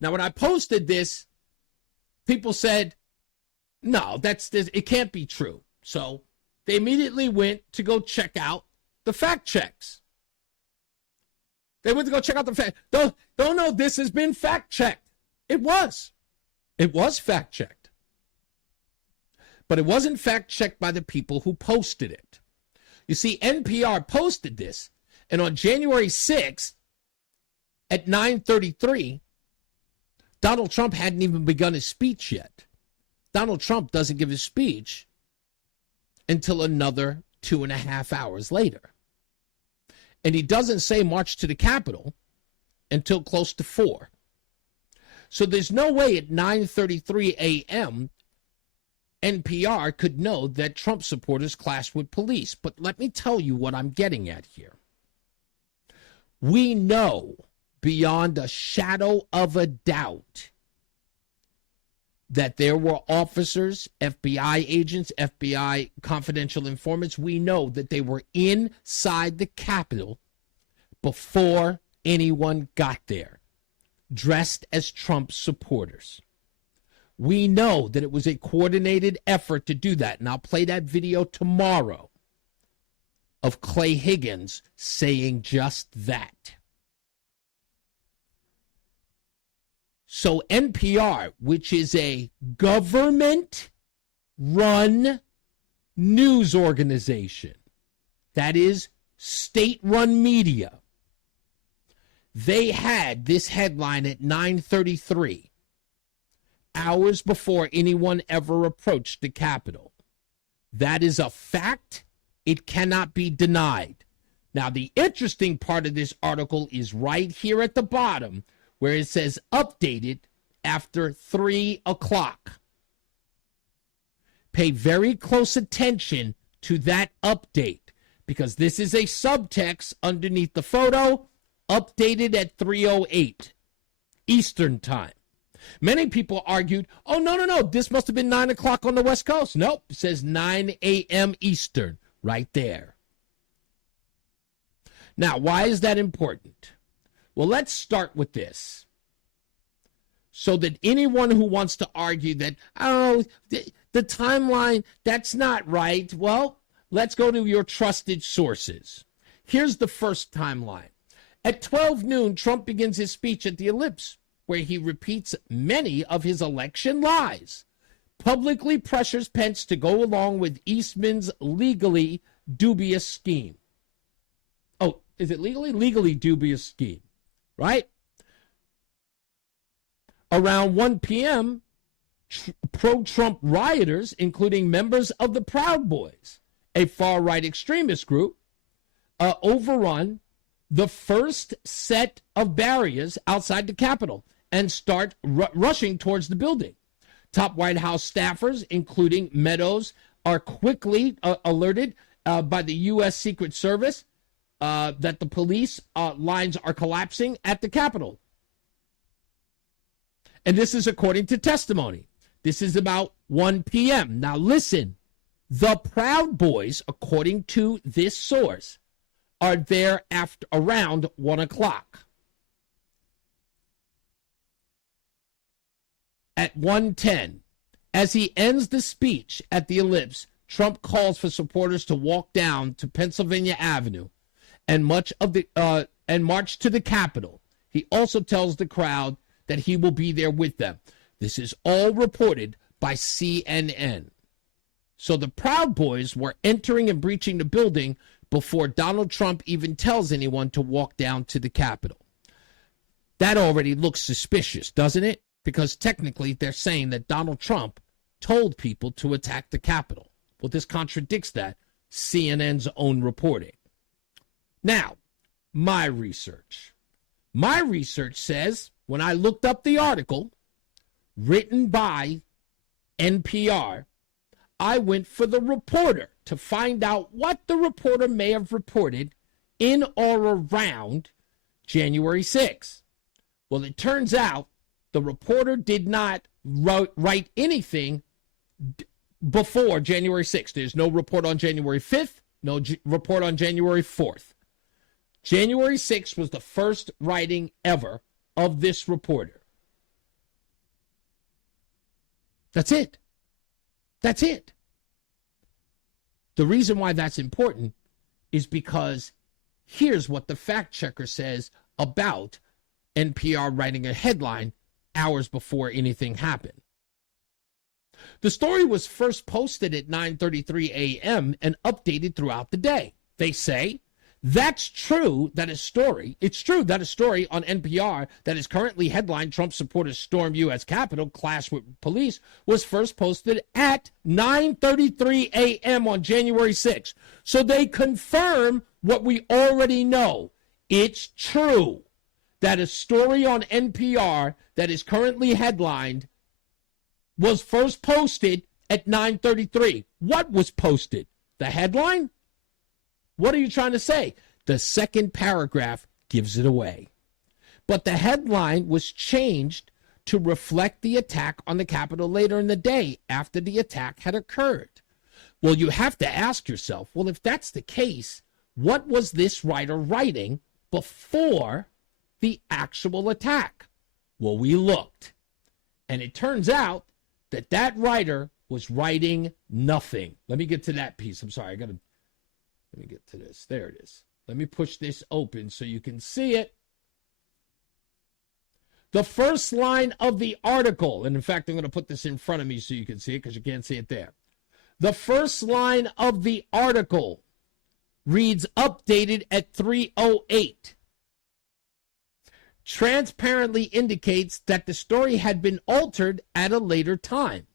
Now, when I posted this, people said, no, it can't be true. So they immediately went to go check out the fact checks. They went to go check out the fact. Don't know this has been fact checked. It was. It was fact checked. But it wasn't fact checked by the people who posted it. You see, NPR posted this, and on January 6th at 9:33, Donald Trump hadn't even begun his speech yet. Donald Trump doesn't give his speech until another 2.5 hours later. And he doesn't say march to the Capitol until close to 4. So there's no way at 9:33 a.m. NPR could know that Trump supporters clashed with police. But let me tell you what I'm getting at here. We know beyond a shadow of a doubt that there were officers, FBI agents, FBI confidential informants. We know that they were inside the Capitol before anyone got there, dressed as Trump supporters. We know that it was a coordinated effort to do that. And I'll play that video tomorrow of Clay Higgins saying just that. So NPR, which is a government-run news organization, that is state-run media, they had this headline at 9:33, hours before anyone ever approached the Capitol. That is a fact. It cannot be denied. Now, the interesting part of this article is right here at the bottom, where it says updated after 3 o'clock. Pay very close attention to that update because this is a subtext underneath the photo, updated at 3:08 Eastern Time. Many people argued, oh, no, this must have been 9 o'clock on the West Coast. Nope, it says 9 a.m. Eastern right there. Now, why is that important? Well, let's start with this. So that anyone who wants to argue that, oh, the timeline, that's not right. Well, let's go to your trusted sources. Here's the first timeline. At 12 noon, Trump begins his speech at the Ellipse, where he repeats many of his election lies, publicly pressures Pence to go along with Eastman's legally dubious scheme. Oh, is it legally? Legally dubious scheme, right? Around 1 p.m., pro-Trump rioters, including members of the Proud Boys, a far-right extremist group, overrun the first set of barriers outside the Capitol and start rushing towards the building. Top White House staffers, including Meadows, are quickly alerted by the U.S. Secret Service that the police lines are collapsing at the Capitol. And this is according to testimony. This is about 1 p.m. Now listen, the Proud Boys, according to this source, are there after around 1 o'clock. At 1:10, as he ends the speech at the Ellipse, Trump calls for supporters to walk down to Pennsylvania Avenue and march to the Capitol. He also tells the crowd that he will be there with them. This is all reported by CNN. So the Proud Boys were entering and breaching the building before Donald Trump even tells anyone to walk down to the Capitol. That already looks suspicious, doesn't it? Because technically they're saying that Donald Trump told people to attack the Capitol. Well, this contradicts that, CNN's own reporting. Now, my research. My research says, when I looked up the article written by NPR, I went for the reporter to find out what the reporter may have reported in or around January 6th. Well, it turns out the reporter did not write anything before January 6th. There's no report on January 5th, no report on January 4th. January 6th was the first writing ever of this reporter. That's it. That's it. The reason why that's important is because here's what the fact checker says about NPR writing a headline hours before anything happened. The story was first posted at 9:33 a.m. and updated throughout the day. They say, it's true that a story on NPR that is currently headlined Trump supporters storm U.S. Capitol, clash with police, was first posted at 9:33 a.m. on January 6th. So they confirm what we already know. It's true that a story on NPR that is currently headlined was first posted at 9:33. What was posted? The headline? What are you trying to say? The second paragraph gives it away. But the headline was changed to reflect the attack on the Capitol later in the day after the attack had occurred. Well, you have to ask yourself, well, if that's the case, what was this writer writing before the actual attack? Well, we looked, and it turns out that that writer was writing nothing. Let me get to that piece. I'm sorry, let me get to this. There it is. Let me push this open so you can see it. The first line of the article, and in fact, I'm going to put this in front of me so you can see it because you can't see it there. The first line of the article reads, updated at 3:08. Transparently indicates that the story had been altered at a later time.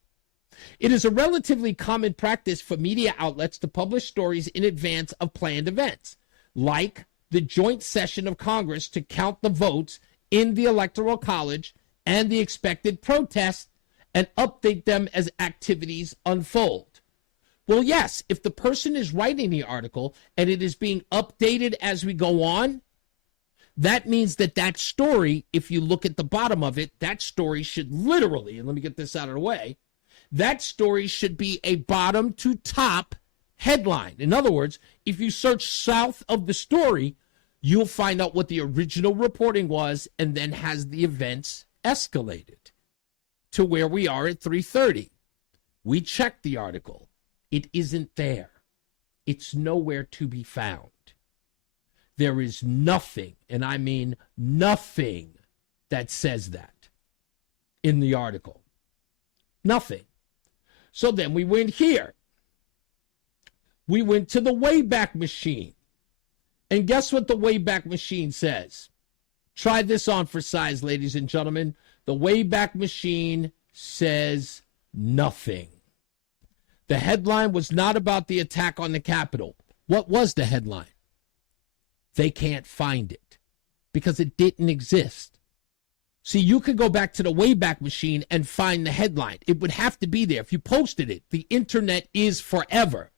It is a relatively common practice for media outlets to publish stories in advance of planned events, like the joint session of Congress to count the votes in the Electoral College and the expected protests and update them as activities unfold. Well, yes, if the person is writing the article and it is being updated as we go on, that means that that story, if you look at the bottom of it, that story should literally, and let me get this out of the way, that story should be a bottom to top headline. In other words, if you search south of the story, you'll find out what the original reporting was and then has the events escalated to where we are at 3:30. We checked the article. It isn't there. It's nowhere to be found. There is nothing, and I mean nothing, that says that in the article. Nothing. So then we went here. We went to the Wayback Machine. And guess what the Wayback Machine says? Try this on for size, ladies and gentlemen. The Wayback Machine says nothing. The headline was not about the attack on the Capitol. What was the headline? They can't find it because it didn't exist. See, you could go back to the Wayback Machine and find the headline. It would have to be there. If you posted it, the internet is forever.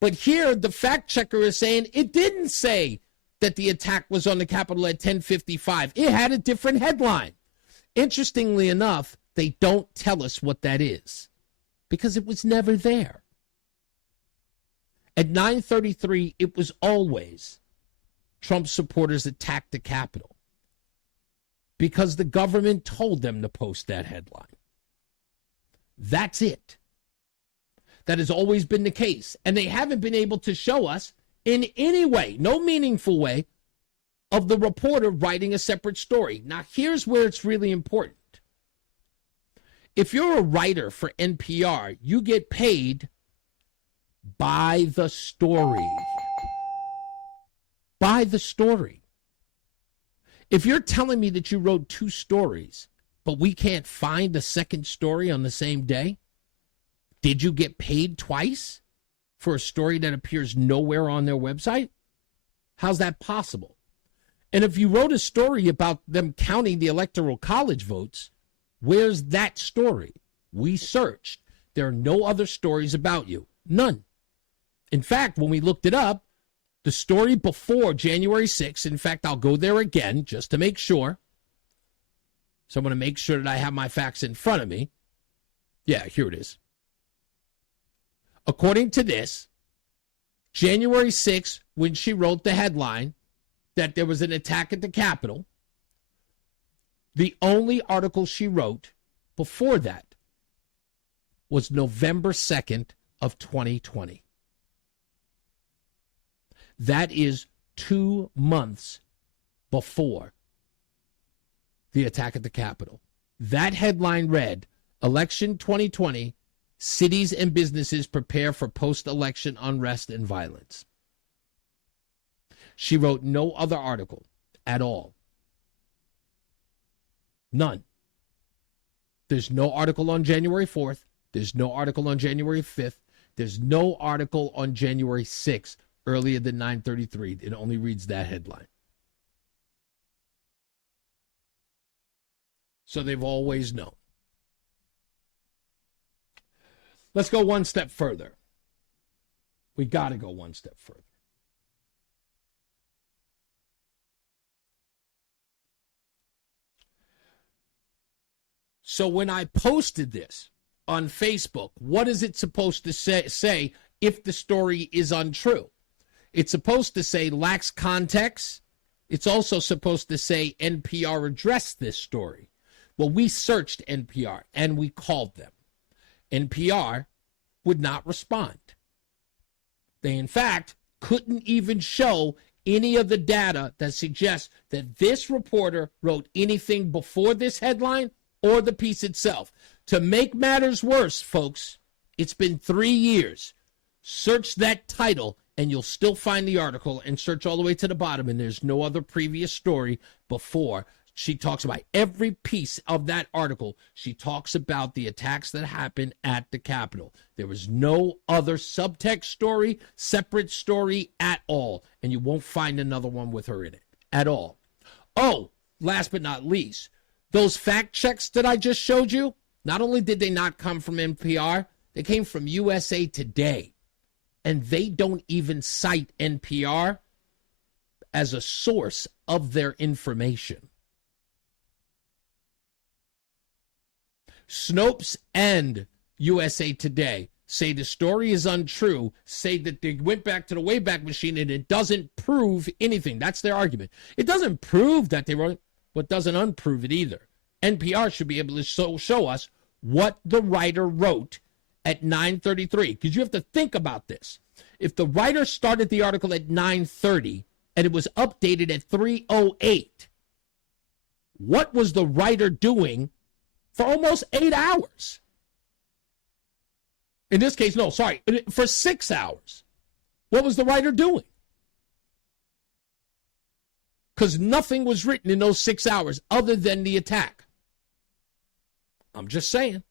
But here, the fact checker is saying it didn't say that the attack was on the Capitol at 10:55. It had a different headline. Interestingly enough, they don't tell us what that is because it was never there. At 9:33, it was always Trump supporters attacked the Capitol because the government told them to post that headline. That's it. That has always been the case. And they haven't been able to show us in any way, no meaningful way, of the reporter writing a separate story. Now, here's where it's really important. If you're a writer for NPR, you get paid by the story. By the story. If you're telling me that you wrote 2 stories, but we can't find a second story on the same day, did you get paid twice for a story that appears nowhere on their website? How's that possible? And if you wrote a story about them counting the Electoral College votes, where's that story? We searched. There are no other stories about you. None. In fact, when we looked it up, the story before January 6th, in fact, I'll go there again just to make sure. So I'm going to make sure that I have my facts in front of me. Yeah, here it is. According to this, January 6th, when she wrote the headline that there was an attack at the Capitol, the only article she wrote before that was November 2nd of 2020. That is 2 months before the attack at the Capitol. That headline read, Election 2020, Cities and Businesses Prepare for Post-Election Unrest and Violence. She wrote no other article at all. None. There's no article on January 4th. There's no article on January 5th. There's no article on January 6th, earlier than 9:33. It only reads that headline. So they've always known. Let's go one step further. We got to go one step further. So when I posted this on Facebook, what is it supposed to say if the story is untrue? It's supposed to say lacks context. It's also supposed to say NPR addressed this story. Well, we searched NPR and we called them. NPR would not respond. They, in fact, couldn't even show any of the data that suggests that this reporter wrote anything before this headline or the piece itself. To make matters worse, folks, it's been 3 years. Search that title and you'll still find the article, and search all the way to the bottom, and there's no other previous story before. She talks about every piece of that article. She talks about the attacks that happened at the Capitol. There was no other subtext story, separate story at all, and you won't find another one with her in it at all. Oh, last but not least, those fact checks that I just showed you, Not only did they not come from NPR, they came from USA Today. And they don't even cite NPR as a source of their information. Snopes and USA Today say the story is untrue, say that they went back to the Wayback Machine and it doesn't prove anything. That's their argument. It doesn't prove that they wrote it, but doesn't unprove it either. NPR should be able to show us what the writer wrote at 9:33, because you have to think about this. If the writer started the article at 9:30 and it was updated at 3:08, what was the writer doing for almost 8 hours? In this case, no, sorry, for 6 hours. What was the writer doing? Because nothing was written in those 6 hours other than the attack. I'm just saying.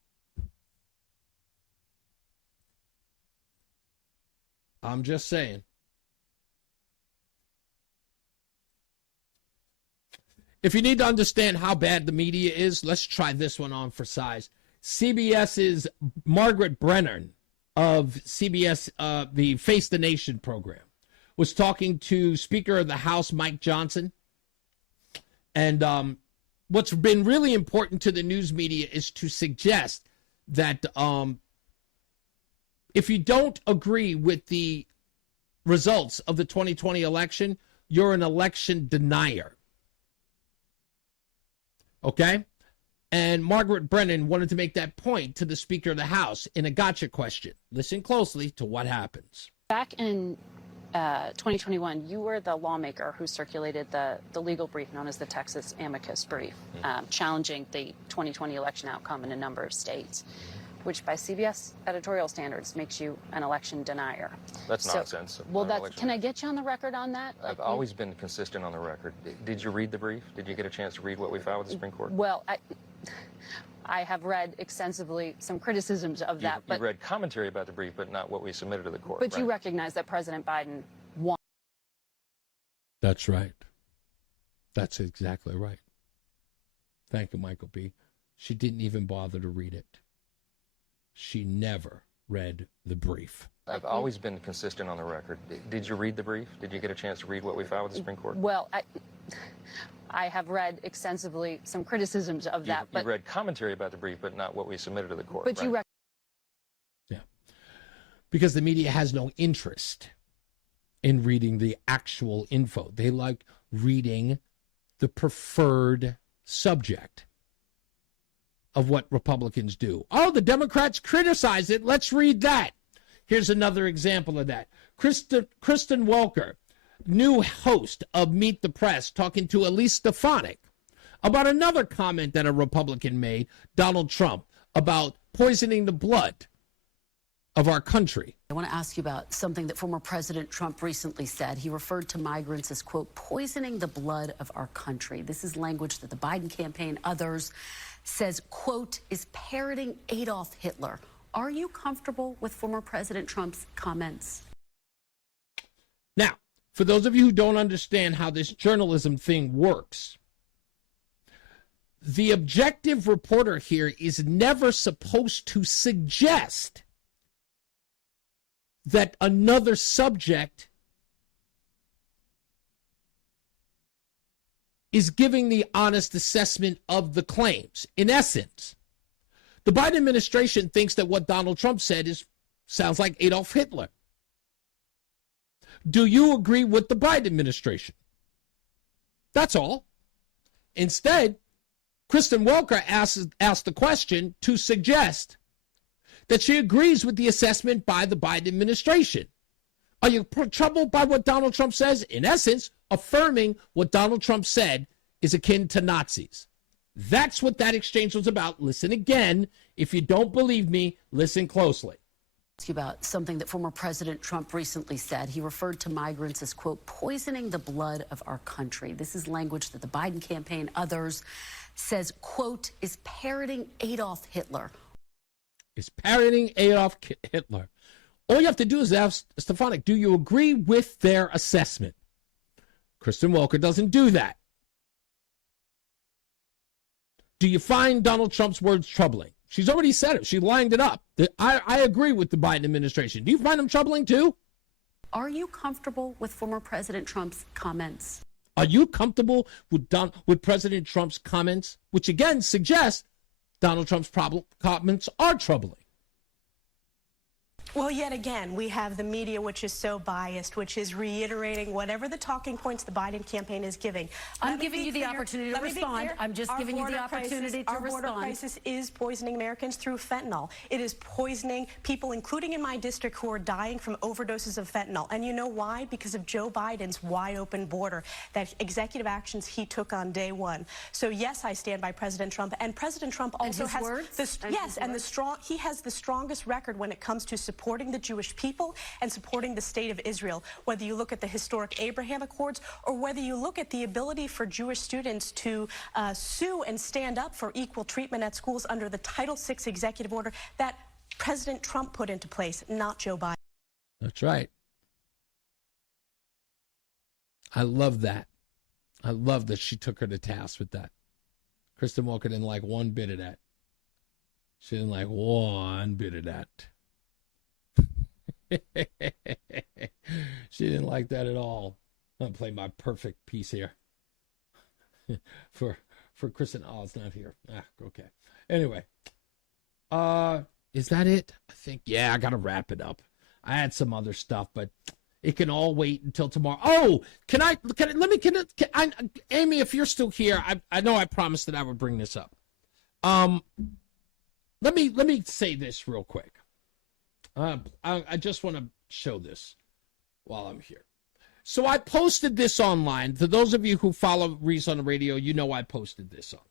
I'm just saying. If you need to understand how bad the media is, let's try this one on for size. CBS's Margaret Brennan of CBS, the Face the Nation program, was talking to Speaker of the House Mike Johnson. And what's been really important to the news media is to suggest that if you don't agree with the results of the 2020 election, you're an election denier. Okay? And Margaret Brennan wanted to make that point to the Speaker of the House in a gotcha question. Listen closely to what happens. Back in 2021, you were the lawmaker who circulated the legal brief known as the Texas Amicus Brief, challenging the 2020 election outcome in a number of states, which by CBS editorial standards makes you an election denier. That's nonsense. Well, can I get you on the record on that? I've always been consistent on the record. Did you read the brief? Did you get a chance to read what we filed with the Supreme Court? Well, I have read extensively some criticisms of that. You read commentary about the brief, but not what we submitted to the court. But you recognize that President Biden won. That's right. That's exactly right. Thank you, Michael B. She didn't even bother to read it. She never read the brief. I've always been consistent on the record. Did you read the brief? Did you get a chance to read what we filed with the Supreme Court? Well, I have read extensively some criticisms of that. You read commentary about the brief, but not what we submitted to the court. But you yeah, because the media has no interest in reading the actual info. They like reading the preferred subject of what Republicans do. Oh, the Democrats criticize it. Let's read that. Here's another example of that. Kristen Welker, new host of Meet the Press, talking to Elise Stefanik about another comment that a Republican made, Donald Trump, about poisoning the blood of our country. I want to ask you about something that former President Trump recently said. He referred to migrants as, quote, poisoning the blood of our country. This is language that the Biden campaign, others, says, quote, is parroting Adolf Hitler. Are you comfortable with former President Trump's comments? Now, for those of you who don't understand how this journalism thing works, the objective reporter here is never supposed to suggest that another subject is giving the honest assessment of the claims. In essence, the Biden administration thinks that what Donald Trump said sounds like Adolf Hitler. Do you agree with the Biden administration? That's all. Instead, Kristen Welker asked the question to suggest that she agrees with the assessment by the Biden administration. Are you troubled by what Donald Trump says? In essence, affirming what Donald Trump said is akin to Nazis. That's what that exchange was about. Listen again. If you don't believe me, listen closely. Ask you about something that former President Trump recently said. He referred to migrants as, quote, poisoning the blood of our country. This is language that the Biden campaign, others, says, quote, is parroting Adolf Hitler. Is parroting Adolf Hitler. All you have to do is ask Stefanik, do you agree with their assessment? Kristen Welker doesn't do that. Do you find Donald Trump's words troubling? She's already said it. She lined it up. I agree with the Biden administration. Do you find them troubling too? Are you comfortable with former President Trump's comments? Are you comfortable with President Trump's comments, which again suggests Donald Trump's comments are troubling? Well, yet again, we have the media, which is so biased, which is reiterating whatever the talking points the Biden campaign is giving. I'm giving you the opportunity to respond. I'm just giving you the opportunity to respond. Our border crisis is poisoning Americans through fentanyl. It is poisoning people, including in my district, who are dying from overdoses of fentanyl. And you know why? Because of Joe Biden's wide open border, that executive actions he took on day one. So yes, I stand by President Trump, and President Trump also has he has the strongest record when it comes to supporting the Jewish people and supporting the state of Israel, whether you look at the historic Abraham Accords or whether you look at the ability for Jewish students to sue and stand up for equal treatment at schools under the Title VI executive order that President Trump put into place, not Joe Biden. That's right. I love that. I love that she took her to task with that. Kristen Walker didn't like one bit of that. She didn't like one bit of that. She didn't like that at all. I'm gonna play my perfect piece here for Kristen. Oh, it's not here. Okay. Anyway, is that it? I think I gotta wrap it up. I had some other stuff, but it can all wait until tomorrow. Oh, Amy, if you're still here, I know I promised that I would bring this up. Let me say this real quick. I just want to show this while I'm here. So I posted this online. For those of you who follow Reese on the radio, you know I posted this online.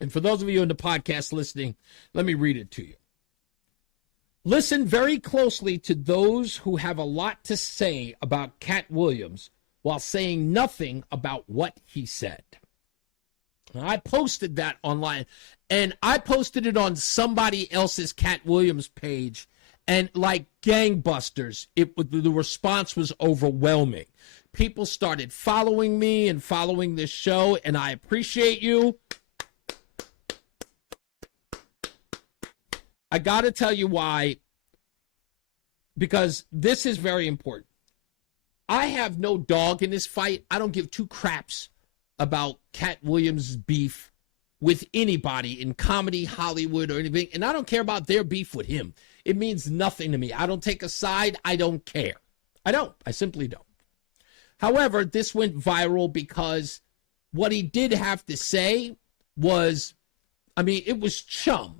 And for those of you in the podcast listening, let me read it to you. Listen very closely to those who have a lot to say about Cat Williams while saying nothing about what he said. I posted that online, and I posted it on somebody else's Cat Williams page, and like gangbusters, the response was overwhelming. People started following me and following this show, and I appreciate you. I got to tell you why, because this is very important. I have no dog in this fight. I don't give two craps about Cat Williams' beef with anybody in comedy, Hollywood, or anything. And I don't care about their beef with him. It means nothing to me. I don't take a side. I don't care. I don't. I simply don't. However, this went viral because what he did have to say was, it was chum.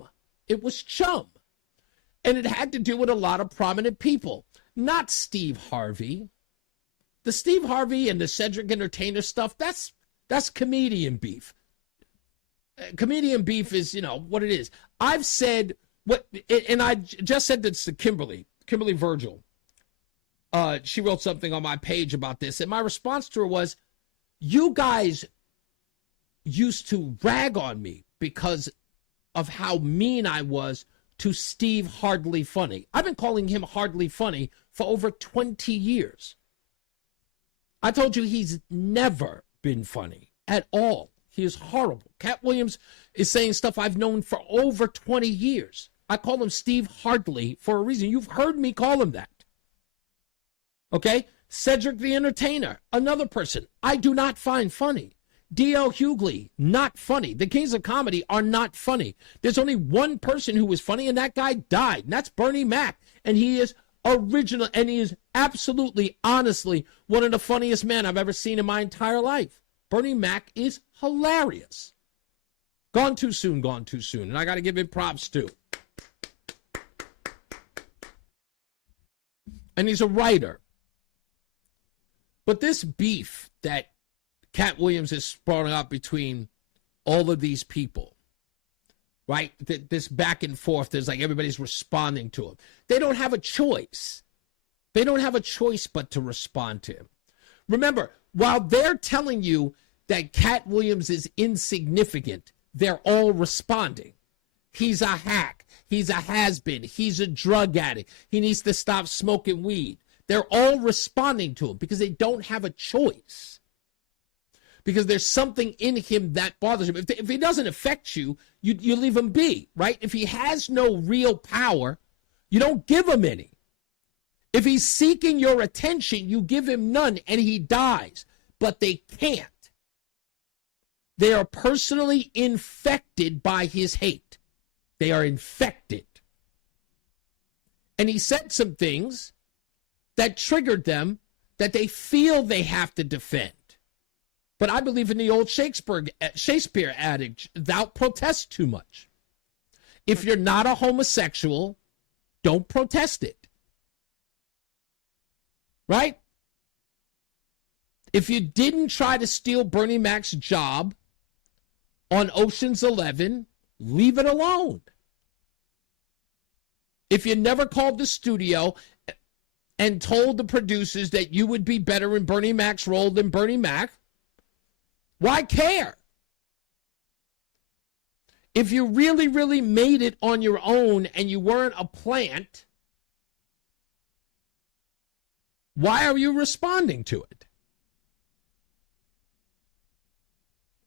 It was chum. And it had to do with a lot of prominent people, not Steve Harvey. The Steve Harvey and the Cedric Entertainer stuff, that's comedian beef. Comedian beef is, what it is. I've said and I just said this to Kimberly Virgil. She wrote something on my page about this, and my response to her was, you guys used to rag on me because of how mean I was to Steve Hardly Funny. I've been calling him Hardly Funny for over 20 years. I told you he's never been funny at all. He is horrible. Cat Williams is saying stuff I've known for over 20 years. I call him Steve Hardly for a reason. You've heard me call him that. Okay? Cedric the Entertainer, another person I do not find funny. D.L. Hughley, not funny. The Kings of Comedy are not funny. There's only one person who was funny, and that guy died, and that's Bernie Mac. And he is original, and he is absolutely, honestly, one of the funniest men I've ever seen in my entire life. Bernie Mac is hilarious. Gone too soon, and I got to give him props, too. And he's a writer. But this beef that Cat Williams is sprouting up between all of these people, right? This back and forth, there's like everybody's responding to him. They don't have a choice. They don't have a choice but to respond to him. Remember, while they're telling you that Cat Williams is insignificant, they're all responding. He's a hack. He's a has-been. He's a drug addict. He needs to stop smoking weed. They're all responding to him because they don't have a choice. because there's something in him that bothers him. If he doesn't affect you, you leave him be, right? If he has no real power, you don't give him any. If he's seeking your attention, you give him none and he dies. But they can't. They are personally infected by his hate. They are infected. And he said some things that triggered them that they feel they have to defend. But I believe in the old Shakespeare adage, thou protest too much. If you're not a homosexual, don't protest it. Right? If you didn't try to steal Bernie Mac's job on Ocean's 11, leave it alone. If you never called the studio and told the producers that you would be better in Bernie Mac's role than Bernie Mac, why care? If you really, really made it on your own and you weren't a plant, why are you responding to it?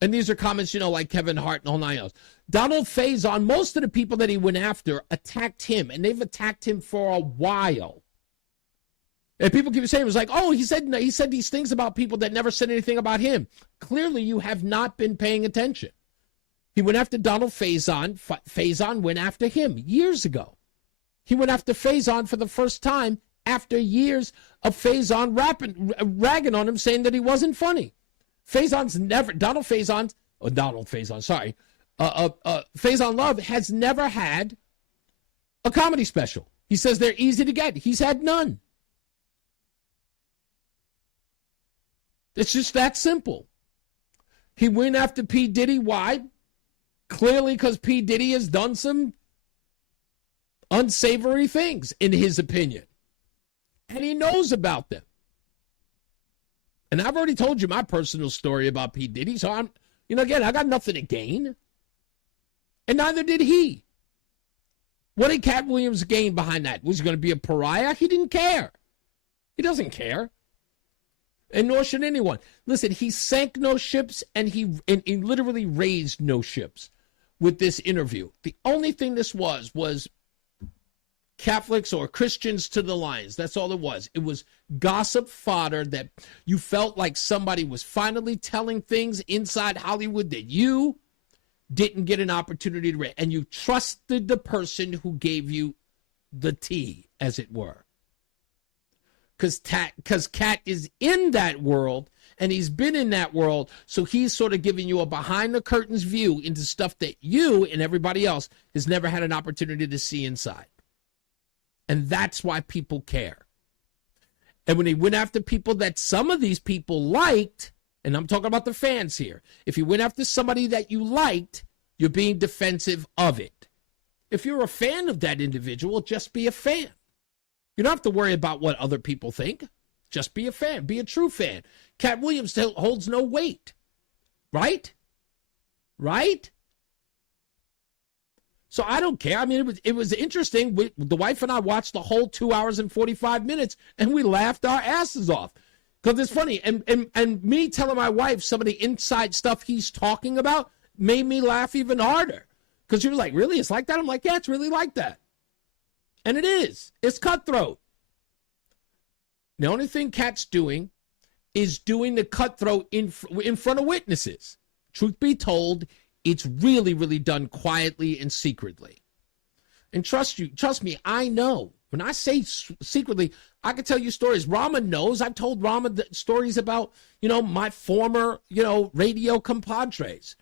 And these are comments, like Kevin Hart and all nine else. Donald Faison, most of the people that he went after attacked him, and they've attacked him for a while. And people keep saying, it was like, oh, he said these things about people that never said anything about him. Clearly, you have not been paying attention. He went after Donald Faison. Faison went after him years ago. He went after Faison for the first time after years of Faison ragging on him, saying that he wasn't funny. Faison Love has never had a comedy special. He says they're easy to get. He's had none. It's just that simple. He went after P. Diddy. Why? Clearly because P. Diddy has done some unsavory things, in his opinion. And he knows about them. And I've already told you my personal story about P. Diddy, so I got nothing to gain. And neither did he. What did Cat Williams gain behind that? Was he going to be a pariah? He didn't care. He doesn't care. And nor should anyone. Listen, he sank no ships, and he literally raised no ships with this interview. The only thing this was Catholics or Christians to the lions. That's all it was. It was gossip fodder that you felt like somebody was finally telling things inside Hollywood that you didn't get an opportunity to read. And you trusted the person who gave you the tea, as it were. Because Cat is in that world, and he's been in that world, so he's sort of giving you a behind-the-curtains view into stuff that you and everybody else has never had an opportunity to see inside. And that's why people care. And when he went after people that some of these people liked, and I'm talking about the fans here, if you went after somebody that you liked, you're being defensive of it. If you're a fan of that individual, just be a fan. You don't have to worry about what other people think. Just be a fan. Be a true fan. Cat Williams holds no weight. Right? Right? So I don't care. I mean, it was interesting. The wife and I watched the whole 2 hours and 45 minutes, and we laughed our asses off. Because it's funny. And me telling my wife some of the inside stuff he's talking about made me laugh even harder. Because she was like, really? It's like that? I'm like, yeah, it's really like that. And it is. It's cutthroat. The only thing Cat's doing is doing the cutthroat in front of witnesses. Truth be told, it's really, really done quietly and secretly. And trust me, I know. When I say secretly, I can tell you stories. Rama knows. I've told Rama stories about, my former, radio compadres,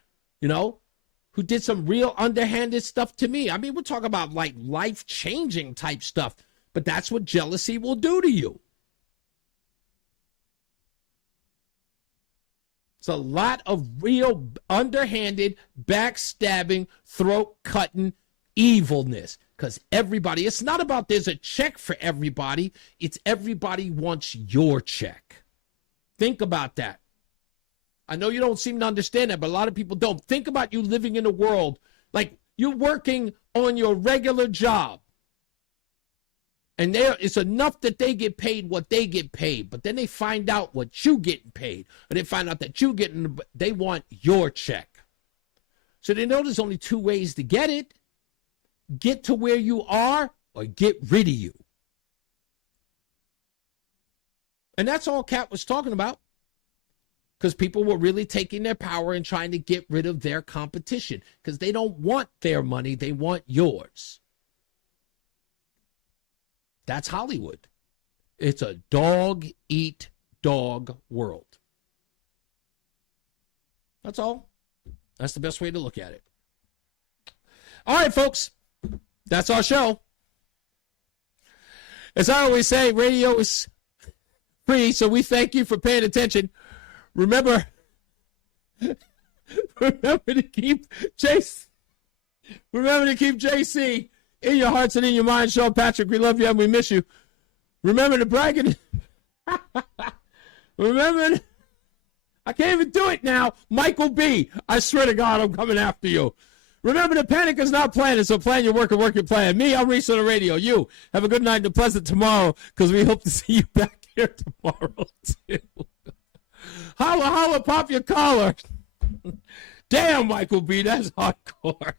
who did some real underhanded stuff to me. I mean, we're talking about like life-changing type stuff, but that's what jealousy will do to you. It's a lot of real underhanded, backstabbing, throat-cutting evilness. Because it's not about there's a check for everybody. It's everybody wants your check. Think about that. I know you don't seem to understand that, but a lot of people don't. Think about you living in a world like you're working on your regular job. And it's enough that they get paid what they get paid. But then they find out what you getting paid. Or they find out that you getting, they want your check. So they know there's only two ways to get it. Get to where you are or get rid of you. And that's all Kat was talking about. Because people were really taking their power and trying to get rid of their competition. Because they don't want their money, they want yours. That's Hollywood. It's a dog-eat-dog world. That's all. That's the best way to look at it. All right, folks. That's our show. As I always say, radio is free, so we thank you for paying attention. Remember to keep JC in your hearts and in your minds. Sean Patrick, we love you and we miss you. Remember to brag and I can't even do it now. Michael B. I swear to God, I'm coming after you. Remember, the panic is not planning, so plan your work and work your plan. Me, I'm Reese on the radio. You, have a good night and a pleasant tomorrow, because we hope to see you back here tomorrow, too. Holla, holla, pop your collar. Damn, Michael B., that's hardcore.